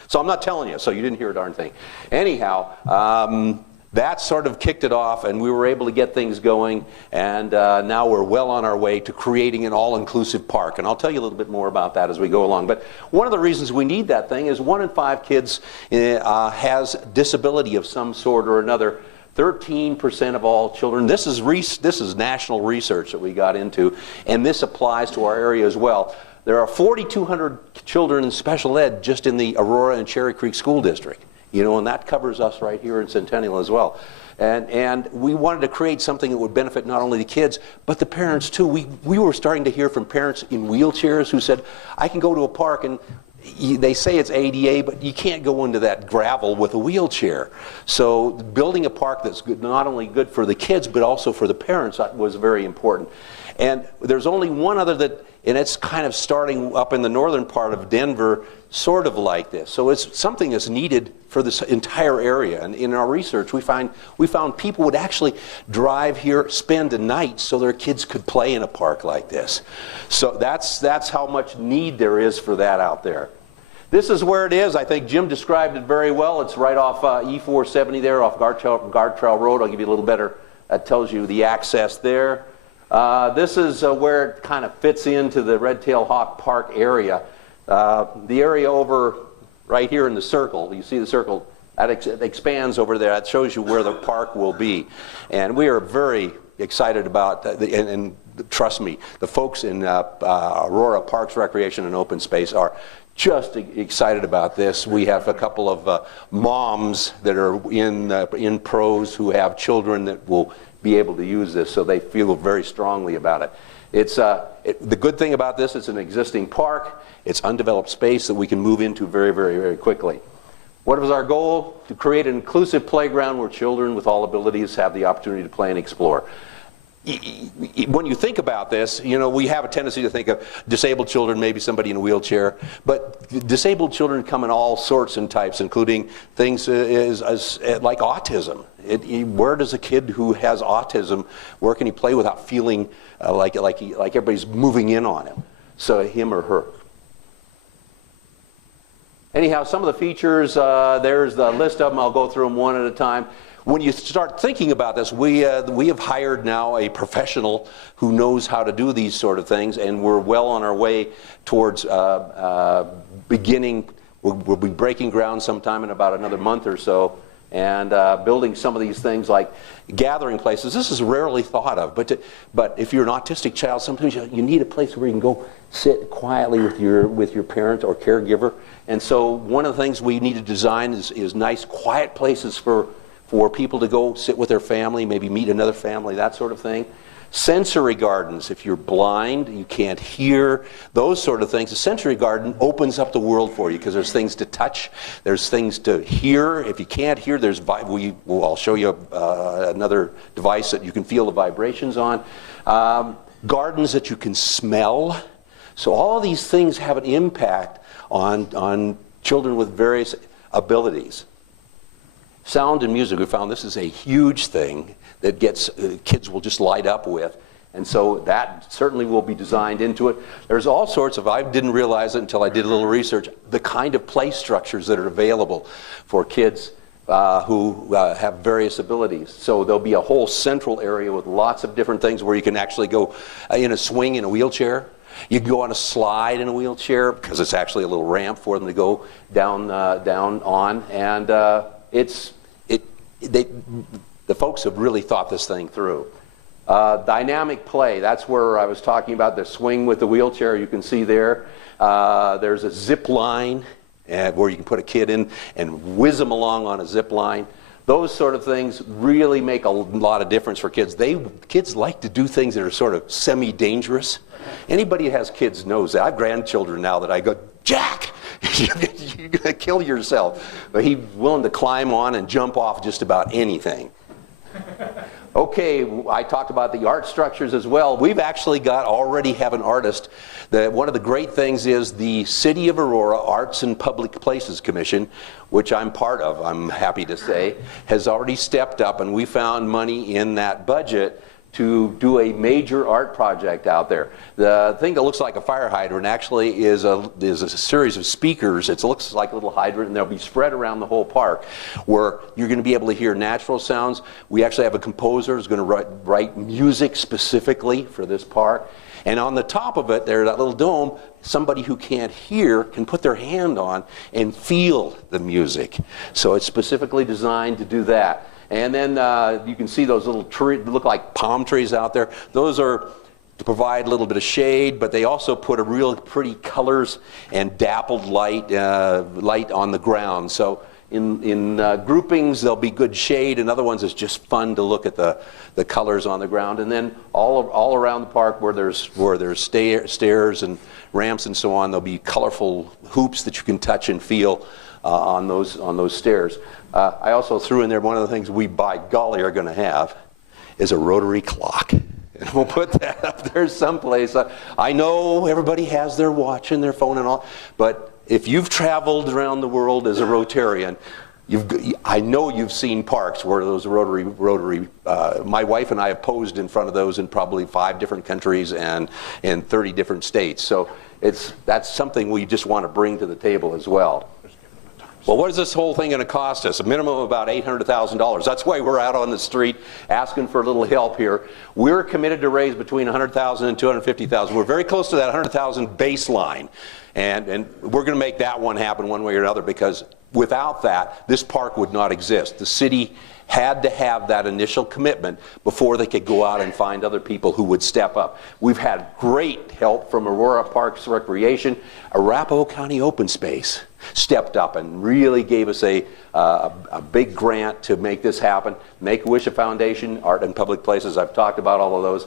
so I'm not telling you, so you didn't hear a darn thing. Anyhow, that sort of kicked it off, and we were able to get things going, and now we're well on our way to creating an all-inclusive park. And I'll tell you a little bit more about that as we go along. But one of the reasons we need that thing is 1 in 5 kids has disability of some sort or another. 13% of all children. This is national research that we got into, and this applies to our area as well. There are 4,200 children in special ed just in the Aurora and Cherry Creek School District. You know, and that covers us right here in Centennial as well. And we wanted to create something that would benefit not only the kids, but the parents too. We were starting to hear from parents in wheelchairs who said, I can go to a park and they say it's ADA, but you can't go into that gravel with a wheelchair. So building a park that's good, not only good for the kids, but also for the parents was very important. And there's only one other and it's kind of starting up in the northern part of Denver, sort of like this. So it's something that's needed for this entire area. And in our research, we found people would actually drive here, spend a night so their kids could play in a park like this. So that's how much need there is for that out there. This is where it is. I think Jim described it very well. It's right off E470 there, off Guard Trail Road. I'll give you a little better. That tells you the access there. This is where it kind of fits into the Red-Tailed Hawk Park area. The area over right here in the circle, you see the circle, that expands over there. That shows you where the park will be. And we are very excited about that. And trust me, the folks in Aurora Parks, Recreation, and Open Space are just excited about this. We have a couple of moms that are in pros who have children that will be able to use this, so they feel very strongly about it. It's the good thing about this, it's an existing park. It's undeveloped space that we can move into very, very, very quickly. What was our goal? To create an inclusive playground where children with all abilities have the opportunity to play and explore. When you think about this, you know, we have a tendency to think of disabled children, maybe somebody in a wheelchair, but disabled children come in all sorts and types, including things like autism. Where does a kid who has autism, where can he play without feeling like everybody's moving in on him? So him or her. Anyhow, some of the features, there's the list of them. I'll go through them one at a time. When you start thinking about this, we have hired now a professional who knows how to do these sort of things, and we're well on our way towards beginning We'll be breaking ground sometime in about another month or so, and building some of these things like gathering places. This is rarely thought of, but if you're an autistic child, sometimes you need a place where you can go sit quietly with your parent or caregiver. And so one of the things we need to design is nice, quiet places for people to go sit with their family, maybe meet another family, that sort of thing. Sensory gardens, if you're blind, you can't hear, those sort of things. A sensory garden opens up the world for you because there's things to touch, there's things to hear. If you can't hear, I'll show you another device that you can feel the vibrations on. Gardens that you can smell. So all these things have an impact on children with various abilities. Sound and music, we found this is a huge thing that kids will just light up with. And so that certainly will be designed into it. There's all sorts of, I didn't realize it until I did a little research, the kind of play structures that are available for kids who have various abilities. So there'll be a whole central area with lots of different things where you can actually go in a swing in a wheelchair. You can go on a slide in a wheelchair because it's actually a little ramp for them to go down on. And the folks have really thought this thing through. Dynamic play, that's where I was talking about the swing with the wheelchair. You can see there. There's a zip line where you can put a kid in and whiz them along on a zip line. Those sort of things really make a lot of difference for kids. Kids like to do things that are sort of semi-dangerous. Anybody who has kids knows that. I have grandchildren now that I go, Jack, you're going to kill yourself. But he's willing to climb on and jump off just about anything. Okay, I talked about the art structures as well. We've actually already have an artist. One of the great things is the City of Aurora Arts and Public Places Commission, which I'm part of, I'm happy to say, has already stepped up, and we found money in that budget to do a major art project out there. The thing that looks like a fire hydrant actually is a series of speakers. It looks like a little hydrant, and they'll be spread around the whole park where you're going to be able to hear natural sounds. We actually have a composer who's going to write music specifically for this park. And on the top of it, there's that little dome, somebody who can't hear can put their hand on and feel the music. So it's specifically designed to do that. And then you can see those little trees, look like palm trees out there. Those are to provide a little bit of shade, but they also put a real pretty colors and dappled light on the ground. So in groupings, there'll be good shade, and other ones it's just fun to look at the colors on the ground. And then all around the park where there's stairs and ramps and so on, there'll be colorful hoops that you can touch and feel on those stairs. I also threw in there one of the things we, by golly, are going to have is a rotary clock. And we'll put that up there someplace. I know everybody has their watch and their phone and all, but if you've traveled around the world as a Rotarian, I know you've seen parks where those rotary my wife and I have posed in front of those in probably 5 different countries and in 30 different states. So that's something we just want to bring to the table as well. Well, what is this whole thing going to cost us? A minimum of about $800,000. That's why we're out on the street asking for a little help here. We're committed to raise between $100,000 and $250,000. We're very close to that $100,000 baseline. And we're going to make that one happen one way or another, because without that, this park would not exist. The city had to have that initial commitment before they could go out and find other people who would step up. We've had great help from Aurora Parks Recreation. Arapahoe County Open Space stepped up and really gave us a big grant to make this happen. Make-A-Wish Foundation, Art and Public Places, I've talked about all of those.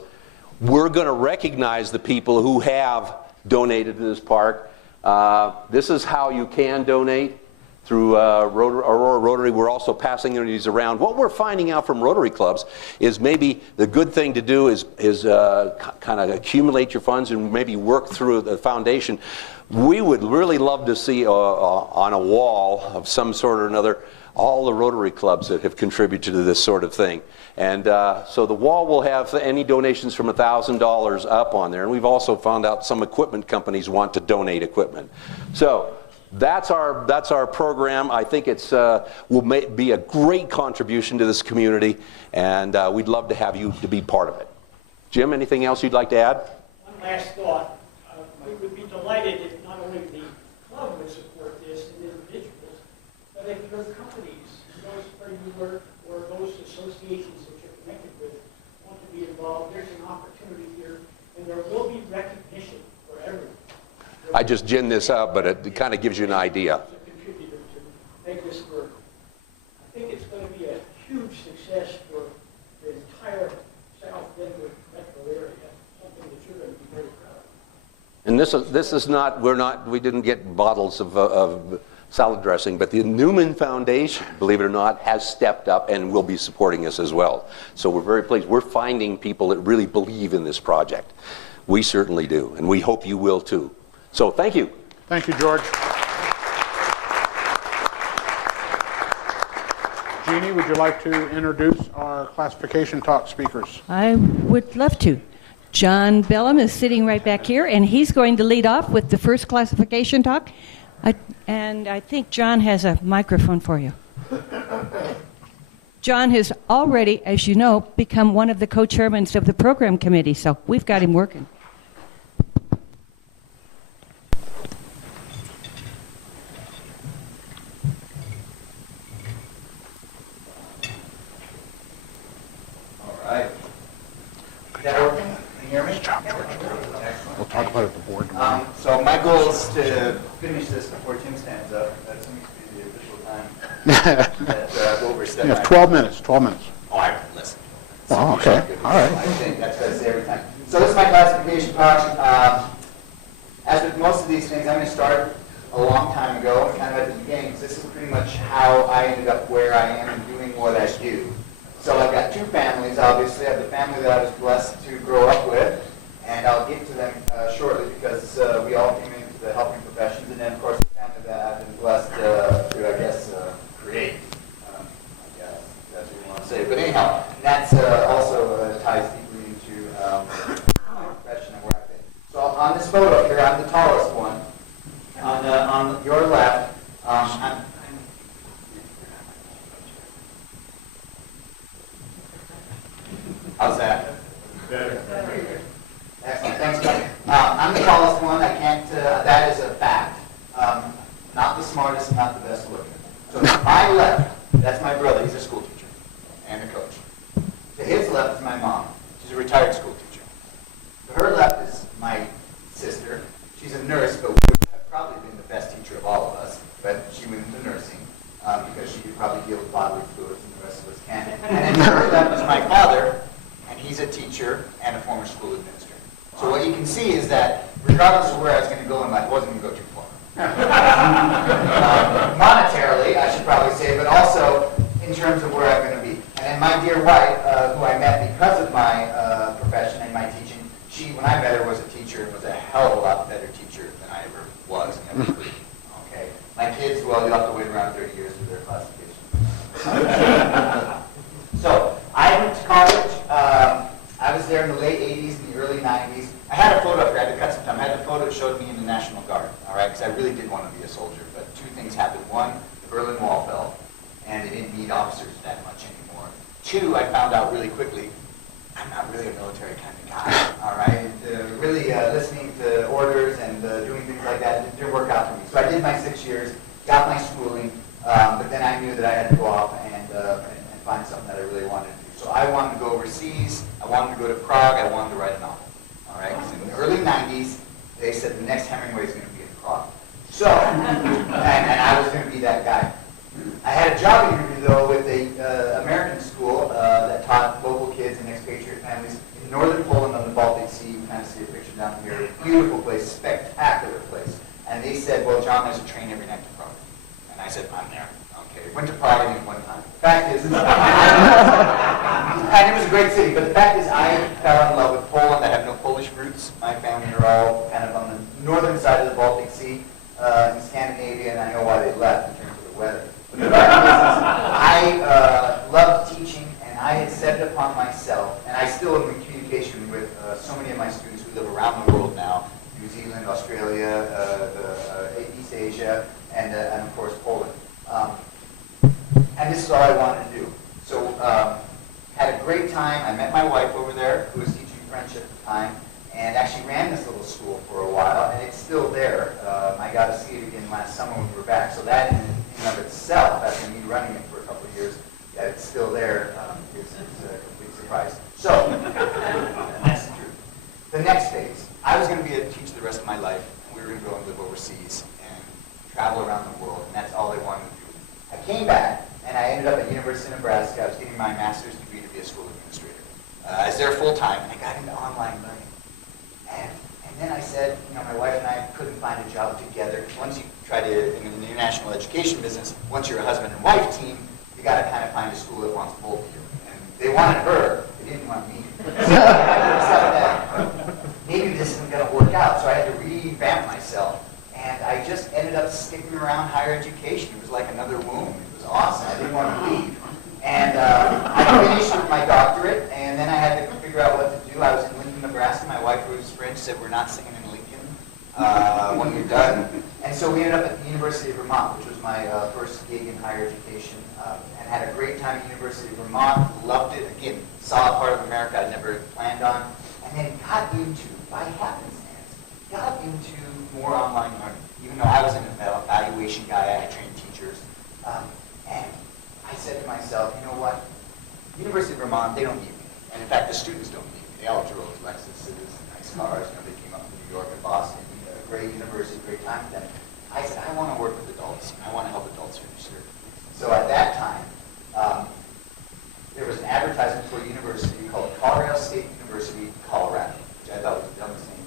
We're going to recognize the people who have donated to this park. This is how you can donate. Through Aurora Rotary, we're also passing these around. What we're finding out from Rotary clubs is maybe the good thing to do is kind of accumulate your funds and maybe work through the foundation. We would really love to see on a wall of some sort or another all the Rotary clubs that have contributed to this sort of thing. And so the wall will have any donations from $1,000 up on there. And we've also found out some equipment companies want to donate equipment. So that's our program. I think it's will be a great contribution to this community, and we'd love to have you to be part of it. Jim, anything else you'd like to add? One last thought. We would be delighted if not only the club would support this, and I just ginned this up, but it kind of gives you an idea. Contributor to make this work. I think it's going to be a huge success for the entire South Denver metro area, something that you're going to be very proud of. And this is not, we didn't get bottles of salad dressing, but the Newman Foundation, believe it or not, has stepped up and will be supporting us as well. So we're very pleased. We're finding people that really believe in this project. We certainly do, and we hope you will too. So thank you. Thank you, George. Jeannie, would you like to introduce our classification talk speakers? I would love to. John Bellum is sitting right back here, and he's going to lead off with the first classification talk. And I think John has a microphone for you. John has already, as you know, become one of the co-chairmen of the program committee, so we've got him working. All right. Is that working? Can you hear me? We'll talk about it at the board. So my goal is to finish this before Tim stands up. That seems to be the official time. That overstep. You have 12 minutes, 12 minutes. Oh, I listen. Oh, okay. All right. I think that's what I say every time. So this is my classification talk. As with most of these things, I'm going to start a long time ago, kind of at the beginning, because this is pretty much how I ended up where I am and doing what I do. So I've got two families, obviously. I have the family that I was blessed to grow up with, and I'll get to them shortly because we all came into the helping professions, and then, of course, the family that I've been blessed to, I guess, create. I guess that's what you want to say. But anyhow, that's also ties deeply into my profession and where I've been. So on this photo here, I'm the tallest one. On your left, how's that? Better. Excellent. Thanks, Doug. I'm the tallest one. I can't. That is a fact. Not the smartest, not the best looking. So to my left, that's my brother. He's a school teacher and a coach. To his left is my mom. She's a retired school teacher. To her left is my sister. She's a nurse, but would have probably been the best teacher of all of us. But she went into nursing because she could probably deal with bodily fluids, and the rest of us can't. And then to her left is my father. He's a teacher and a former school administrator. So what you can see is that regardless of where I was going to go in life, I wasn't going to go too far. Monetarily, I should probably say, but also in terms of where I'm going to be. And then my dear wife, who I met because of my profession and my teaching, she, when I met her, was a teacher and was a hell of a lot better teacher than I ever was and ever could be. Okay. My kids, well, you'll have to wait around 30 years for their classification. So I went to college. I was there in the late 80s and the early 90s. I had a photo up here. I had to cut some time. I had a photo that showed me in the National Guard, all right, because I really did want to be a soldier. But two things happened. One, the Berlin Wall fell, and they didn't need officers that much anymore. Two, I found out really quickly, I'm not really a military kind of guy, all right? Really listening to orders and doing things like that didn't work out for me. So I did my 6 years, got my schooling, but then I knew that I had to go off and find something that I really wanted to do. So I wanted to go overseas. I wanted to go to Prague. I wanted to write a novel. All right? Because in the early 90s, they said the next Hemingway is going to be in Prague. So, and I was going to be that guy. I had a job interview, though, with a American school that taught local kids and expatriate families in northern Poland on the Baltic Sea. You kind of see a picture down here. Beautiful place, spectacular place. And they said, well, John, there's a train every night to Prague. And I said, I'm there. Went to Prague I think one time. The fact is, and it was a great city, but the fact is I fell in love with Poland. I have no Polish roots. My family are all kind of on the northern side of the Baltic Sea in Scandinavia, and I know why they left in terms of the weather. But the fact is I loved teaching, and I had set it upon myself, and I still am in communication with so many of my students who live around the world now, New Zealand, Australia, East Asia, and of course Poland. And this is all I wanted to do. So had a great time. I met my wife over there, who was teaching French at the time, and actually ran this little school for a while, and it's still there. I got to see it again last summer when we were back. So that in and of itself, after me running it for a couple of years, that it's still there is a complete surprise. So, that's the truth. The next phase, I was going to be a teacher the rest of my life, and we were going to go and live overseas and travel around the world, and that's all they wanted to do. I came back, and I ended up at University of Nebraska. I was getting my master's degree to be a school administrator. I was there full time, and I got into online learning. And then I said, my wife and I couldn't find a job together. Once you try to, in the international education business, once you're a husband and wife team, you got to kind of find a school that wants both of you. And they wanted her, they didn't want me. So I decided that maybe this isn't going to work out. So I had to revamp myself. And I just ended up sticking around higher education. It was like another womb. It was awesome. I didn't want to leave. And I finished with my doctorate, and then I had to figure out what to do. I was in Lincoln, Nebraska. My wife, who was French, said, we're not singing in Lincoln when you're done. And so we ended up at the University of Vermont, which was my first gig in higher education, and had a great time at the University of Vermont. Loved it. Again, saw a part of America I'd never planned on. And then got into, by happenstance, got into more online learning. Even though I was an evaluation guy, I had trained teachers. And I said to myself, you know what? University of Vermont, they don't need me. And in fact, the students don't need me. They all drove Lexuses, nice cars. They came up from New York and Boston. A great university, great time for them. I said, I want to work with adults. I want to help adults finish their degrees. So at that time, there was an advertisement for a university called Colorado State University, Colorado, which I thought was the dumbest thing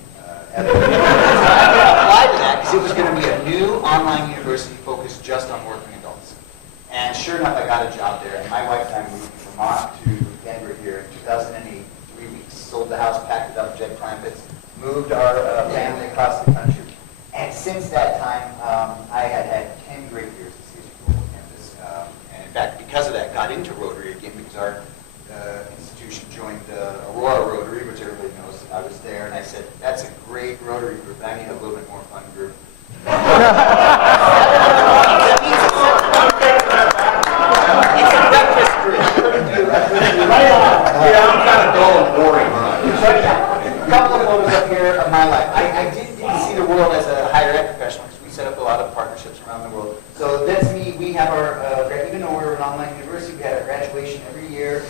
ever. So I applied to that because it was going to be a new online university focused just on working adults. And sure enough, I got a job there. And my wife and I moved from Vermont to Denver here in 2008, 3 weeks. Sold the house, packed it up, jet clampets, moved our family across the country. And since that time, I had 10 great years at CSU Global Campus. And in fact, because of that, got into Rotary again because our institution joined Aurora Rotary, which everybody knows. I was there, and I said, that's a great Rotary group, but I need a little bit more fun group. It's a breakfast group. I'm kind of dull and boring. A couple of photos up here of my life. I didn't see the world as a higher ed professional because we set up a lot of partnerships around the world. So that's me. We have our, even though we're an online university, we had our graduation every year,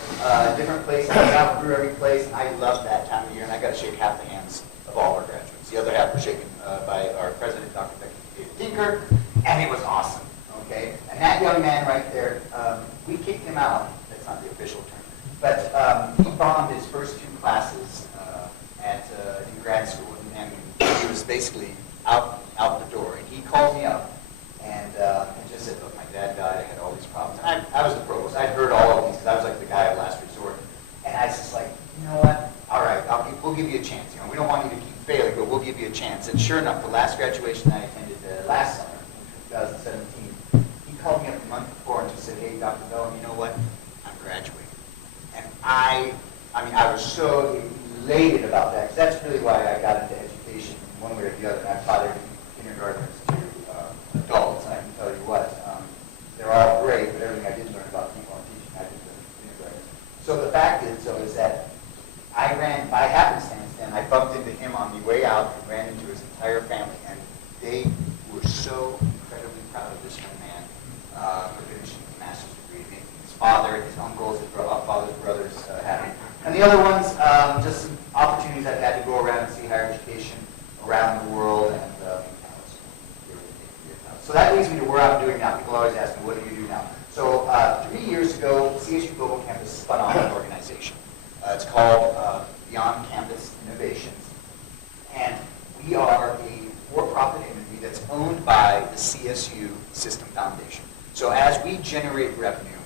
different places, out through every place. I love that time of year, and I got to shake half the hands of all our graduates. The other half were shaken by our president, Dr. David Tinker, and it was awesome. Okay, and that young man right there, we kicked him out. That's not the official term, but he bombed his first 2 classes in grad school, and he was basically out the door. And he called me up and just said, "Look, my dad died. I had all these problems." And I was the provost. I'd heard all of these because I was like the guy of last resort. And I was just like, you know what? All right, we'll give you a chance. We don't want you to keep failing, but we'll give you a chance. And sure enough, the last graduation I attended last summer, 2017, he called me up the month before and just said, "Hey, Dr. Bellum, you know what? I'm graduating." And I was so elated about that because that's really why I got into education one way or the other. And I've taught everything from kindergartners to adults, and I can tell you what, they're all great, but everything I did learn about people and teaching, I did learn from kindergartners. So the fact is, though, is that I ran, by happenstance, and I bumped into him on the way out and ran into his entire family, and they were so incredibly proud of this young man for finishing his master's degree, making his father, his uncles, his father's brothers happy. And the other ones, just some opportunities I've had to go around and see higher education around the world, and so that leads me to where I'm doing now. People always ask me, what do you do now? So 3 years ago, CSU Global Campus spun off an organization. It's called Beyond Campus Innovations, and we are a for-profit entity that's owned by the CSU System Foundation. So as we generate revenue,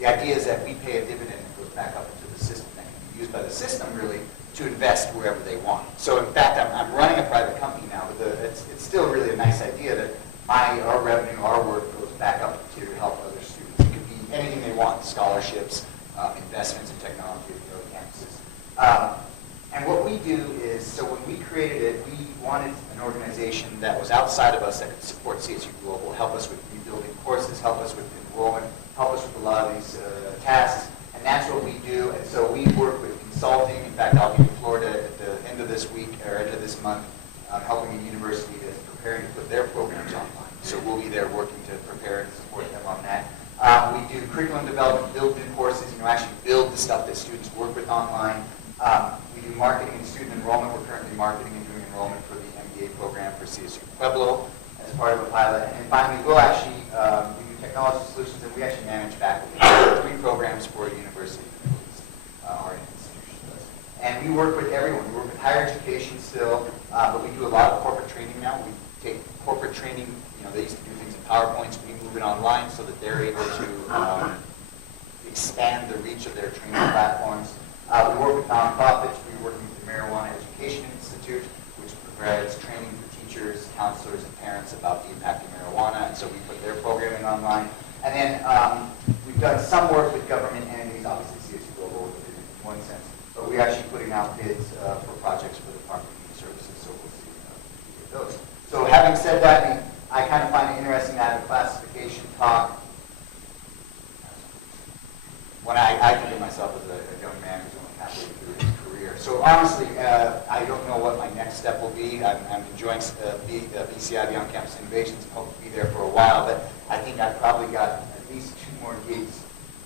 the idea is that we pay a dividend that goes back up into the system that can be used by the system really to invest wherever they want. So in fact, I'm running a private company now, but it's still really a nice idea that our revenue, our work goes back up to help other students. It could be anything they want, scholarships, investments in technology at the other campuses. And what we do is, so when we created it, we wanted an organization that was outside of us that could support CSU Global, help us with rebuilding courses, help us with enrollment, help us with a lot of these tasks, and that's what we do. And so we work with consulting. In fact, I'll be in Florida at the end of this week, or end of this month, helping a university that's preparing to put their programs online. So we'll be there working to prepare and support them on that. We do curriculum development, build new courses, actually build the stuff that students work with online. We do marketing and student enrollment. enrollment. We're currently marketing and doing enrollment for the MBA program for CSU Pueblo as part of a pilot. And then finally, we'll actually we do technology solutions, and we actually manage faculty. 3 programs for a university in the Middle East, our institution does. And we work with everyone. We work with higher education still, but we do a lot of corporate training now. We take corporate training, they used to do things in PowerPoints. We move it online so that they're able to expand the reach of their training platforms. We work with nonprofits. We're working with the Marijuana Education Institute, which provides training for teachers, counselors, and parents about the impact of marijuana, and so we put their programming online. And then we've done some work with government entities, obviously CSU Global in one sense, but we're actually putting out bids for projects for the Department of Youth Services, so we'll see those. So having said that, I kind of find it interesting to have a classification talk. When I think of myself as a young man who's only halfway through his career. So honestly, I don't know what my next step will be. I'm enjoying BCI, Beyond Campus Innovations. I hope to be there for a while, but I think I've probably got at least 2 more gigs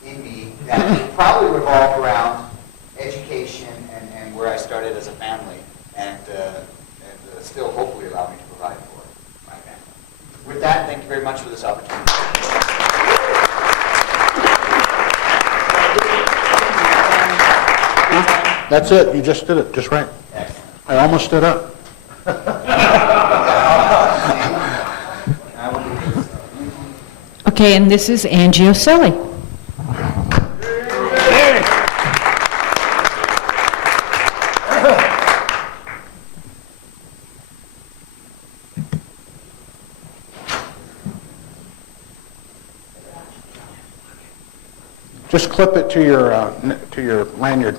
in me that probably revolve around education and where I started as a family, and still hopefully allow me to provide for my family. With that, thank you very much for this opportunity. That's it. You just did it. Just right. I almost stood up. Okay, and this is Angie Oselli. Just clip it to your lanyard.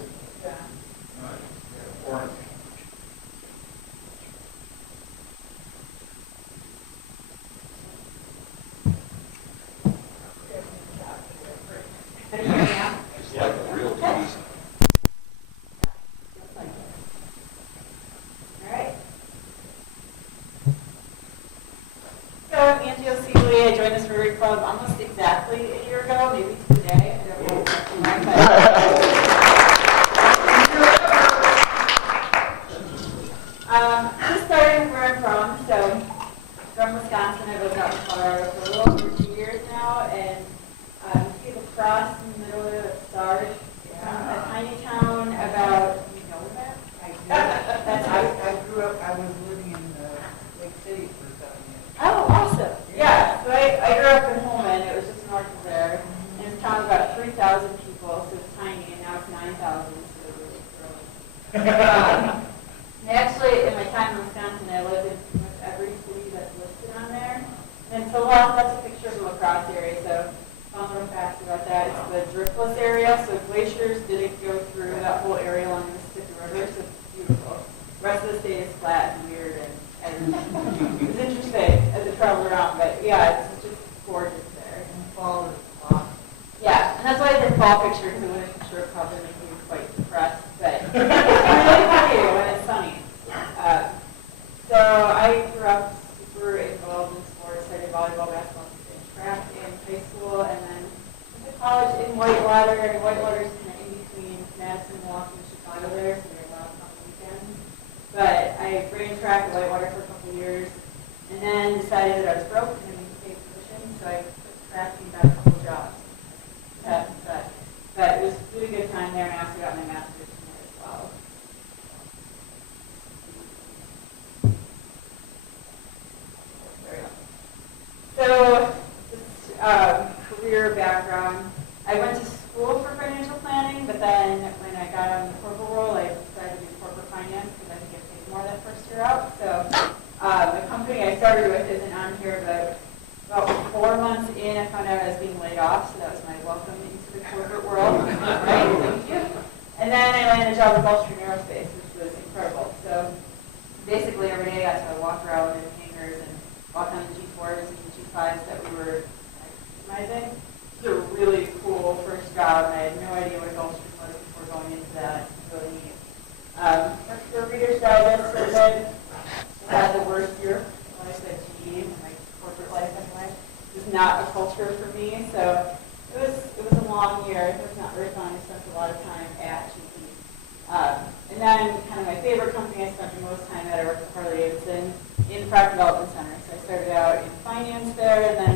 And then kind of my favorite company spent the most time at, I worked at Harley-Davidson in the Product Development Center. So I started out in finance there, and then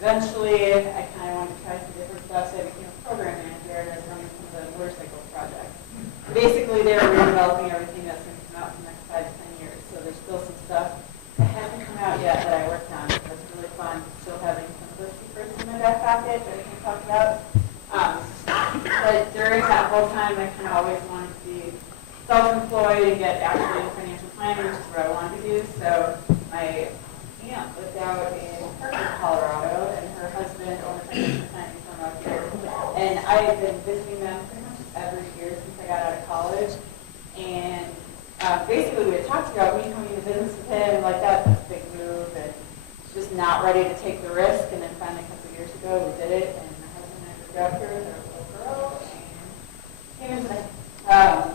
eventually I kind of wanted to try some different stuff, so I became a program manager, and I was running some of the motorcycle projects. Basically, they were redeveloping everything that's going to come out in the next 5 to 10 years. So there's still some stuff that hasn't come out yet that I worked on. So that's really fun, still having some of those secrets in my back pocket that I can talk about. But during that whole time, I kind of always wanted to be self-employed and get actually in financial planning, which is what I wanted to do. So my aunt lived out in Parker, Colorado, and her husband owned a financial planning firm out here. And I had been visiting them pretty much every year since I got out of college. And basically, we had talked about me coming into business with him, like that's a big move, and just not ready to take the risk. And then finally, a couple of years ago, we did it. And my husband and I moved out here with our little girl, and came into the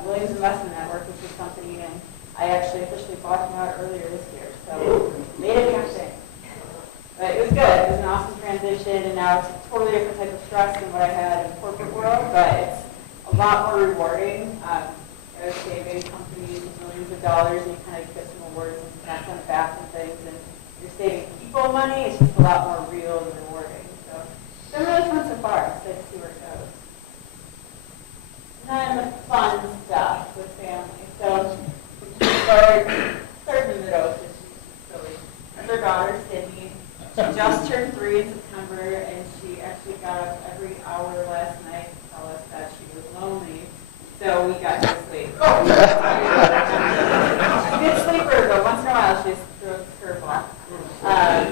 Williams Investment Network, which is a company, and I actually officially bought him out earlier this year. So made it happen. But it was good. It was an awesome transition, and now it's a totally different type of stress than what I had in the corporate world, but it's a lot more rewarding. I was saving companies millions of dollars, and you kind of get some awards and pats on the back and things, and you're saving people money. It's just a lot more real and rewarding. So it's been really fun so far. Excited to see where it goes. And then the fun stuff with family. So we start in the middle, because she's silly. Her daughter, Sydney, she just turned 3 in September, and she actually got up every hour last night to tell us that she was lonely. So we got no sleep. She's a good sleeper, but once in a while she just throws a curveball. And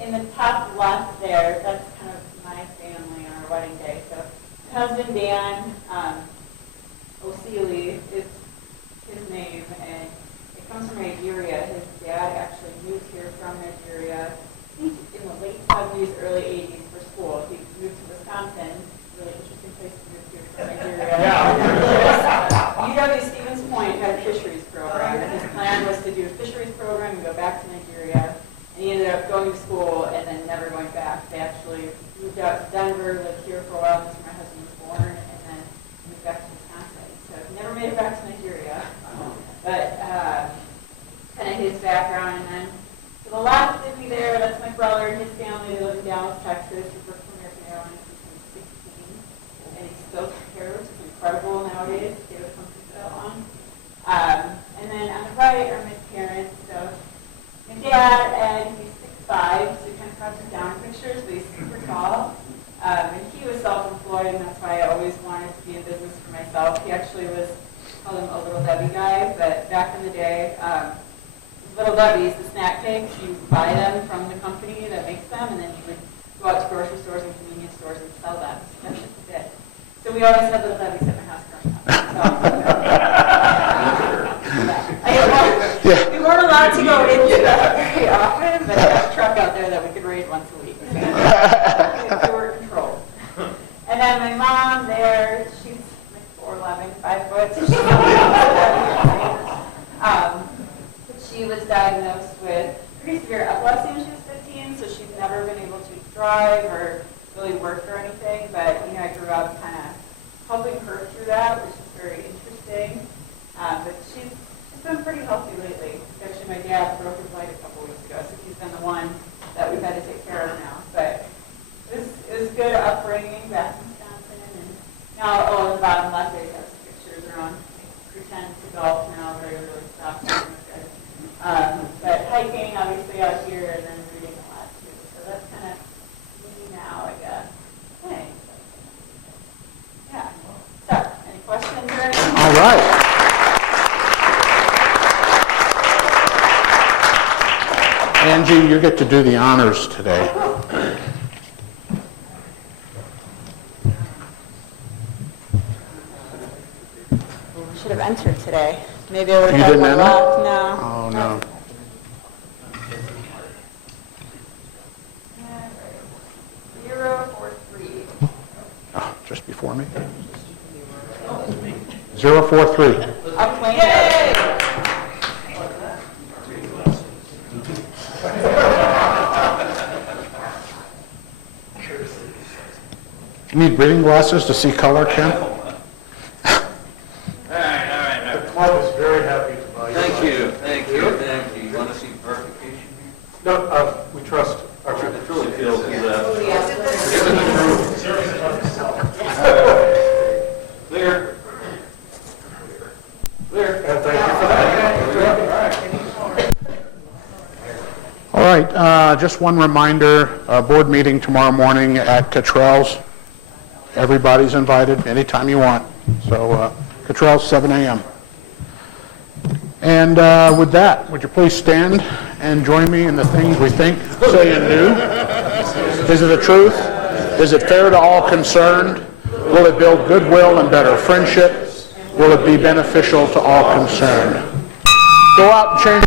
in the top left there, that's kind of my family on our wedding day. So my husband, Dan, O'Sealy is his name, and it comes from Nigeria. His dad actually moved here from Nigeria, I think in the late 70s, early 80s for school. He moved to Wisconsin, really interesting place to move here from Nigeria. UW Stevens Point had a fisheries program, and his plan was to do a fisheries program and go back to Nigeria. And he ended up going to school and then never going back. They actually moved out to Denver, lived here for a while, that's where my husband was born, and then moved back to Wisconsin. So he never made it back to Nigeria. But kind of his background. And then to the left of me there, that's my brother and his family. They live in Dallas, Texas. He worked for American Airlines since he was 16. And he still took care of it, which is incredible nowadays to stay with a company for that long. And then on the right are my parents. So my dad, and he's 6'5", so he kind of cuts him down pictures, but he's super tall. And he was self-employed, and that's why I always wanted to be in business for myself. He actually was, call him a Little Debbie guy, but back in the day, Little Debbie's, the snack cakes, you buy them from the company that makes them, and then you would go out to grocery stores and convenience stores and sell them. So that's what we did. So we always had Little Debbie's at my house growing up. We weren't allowed to go into that very often, but I had a truck out there that we could raid once a week. So we were controlled. And then my mom there, she's like 4'11", 5 foot. So she was diagnosed with pretty severe epilepsy when she was 15, so she's never been able to drive or really work or anything. But I grew up kind of helping her through that, which is very interesting. But she's been pretty healthy lately. Actually, my dad broke his leg a couple weeks ago, so he's been the one that we've had to take care of now. But it was good upbringing back in Wisconsin. And now, on the bottom left, I have some pictures around. I pretend to golf now, but I really stopped doing it. But hiking, obviously, out here, and then reading a lot too. So that's kind of me now, I guess. Hey. Yeah. So, any questions or anything? All right. Angie, you get to do the honors today. I should have entered today. Maybe I would have You had didn't one enter? left. No. Oh, no. 043. Oh, just before me? 043. I'll claim it. You need reading glasses to see color, Ken? All right. The club is very happy happy to buy you. Thank you, thank you, thank you. You want to see verification? No, we trust our It truly feels that. Clear. Clear. And thank you for that. All right, just one reminder, board meeting tomorrow morning at Cottrell's. Everybody's invited anytime you want. So Cottrell's, 7 a.m. And with that, would you please stand and join me in the things we think, say, and do? Is it the truth? Is it fair to all concerned? Will it build goodwill and better friendship? Will it be beneficial to all concerned? Go out and change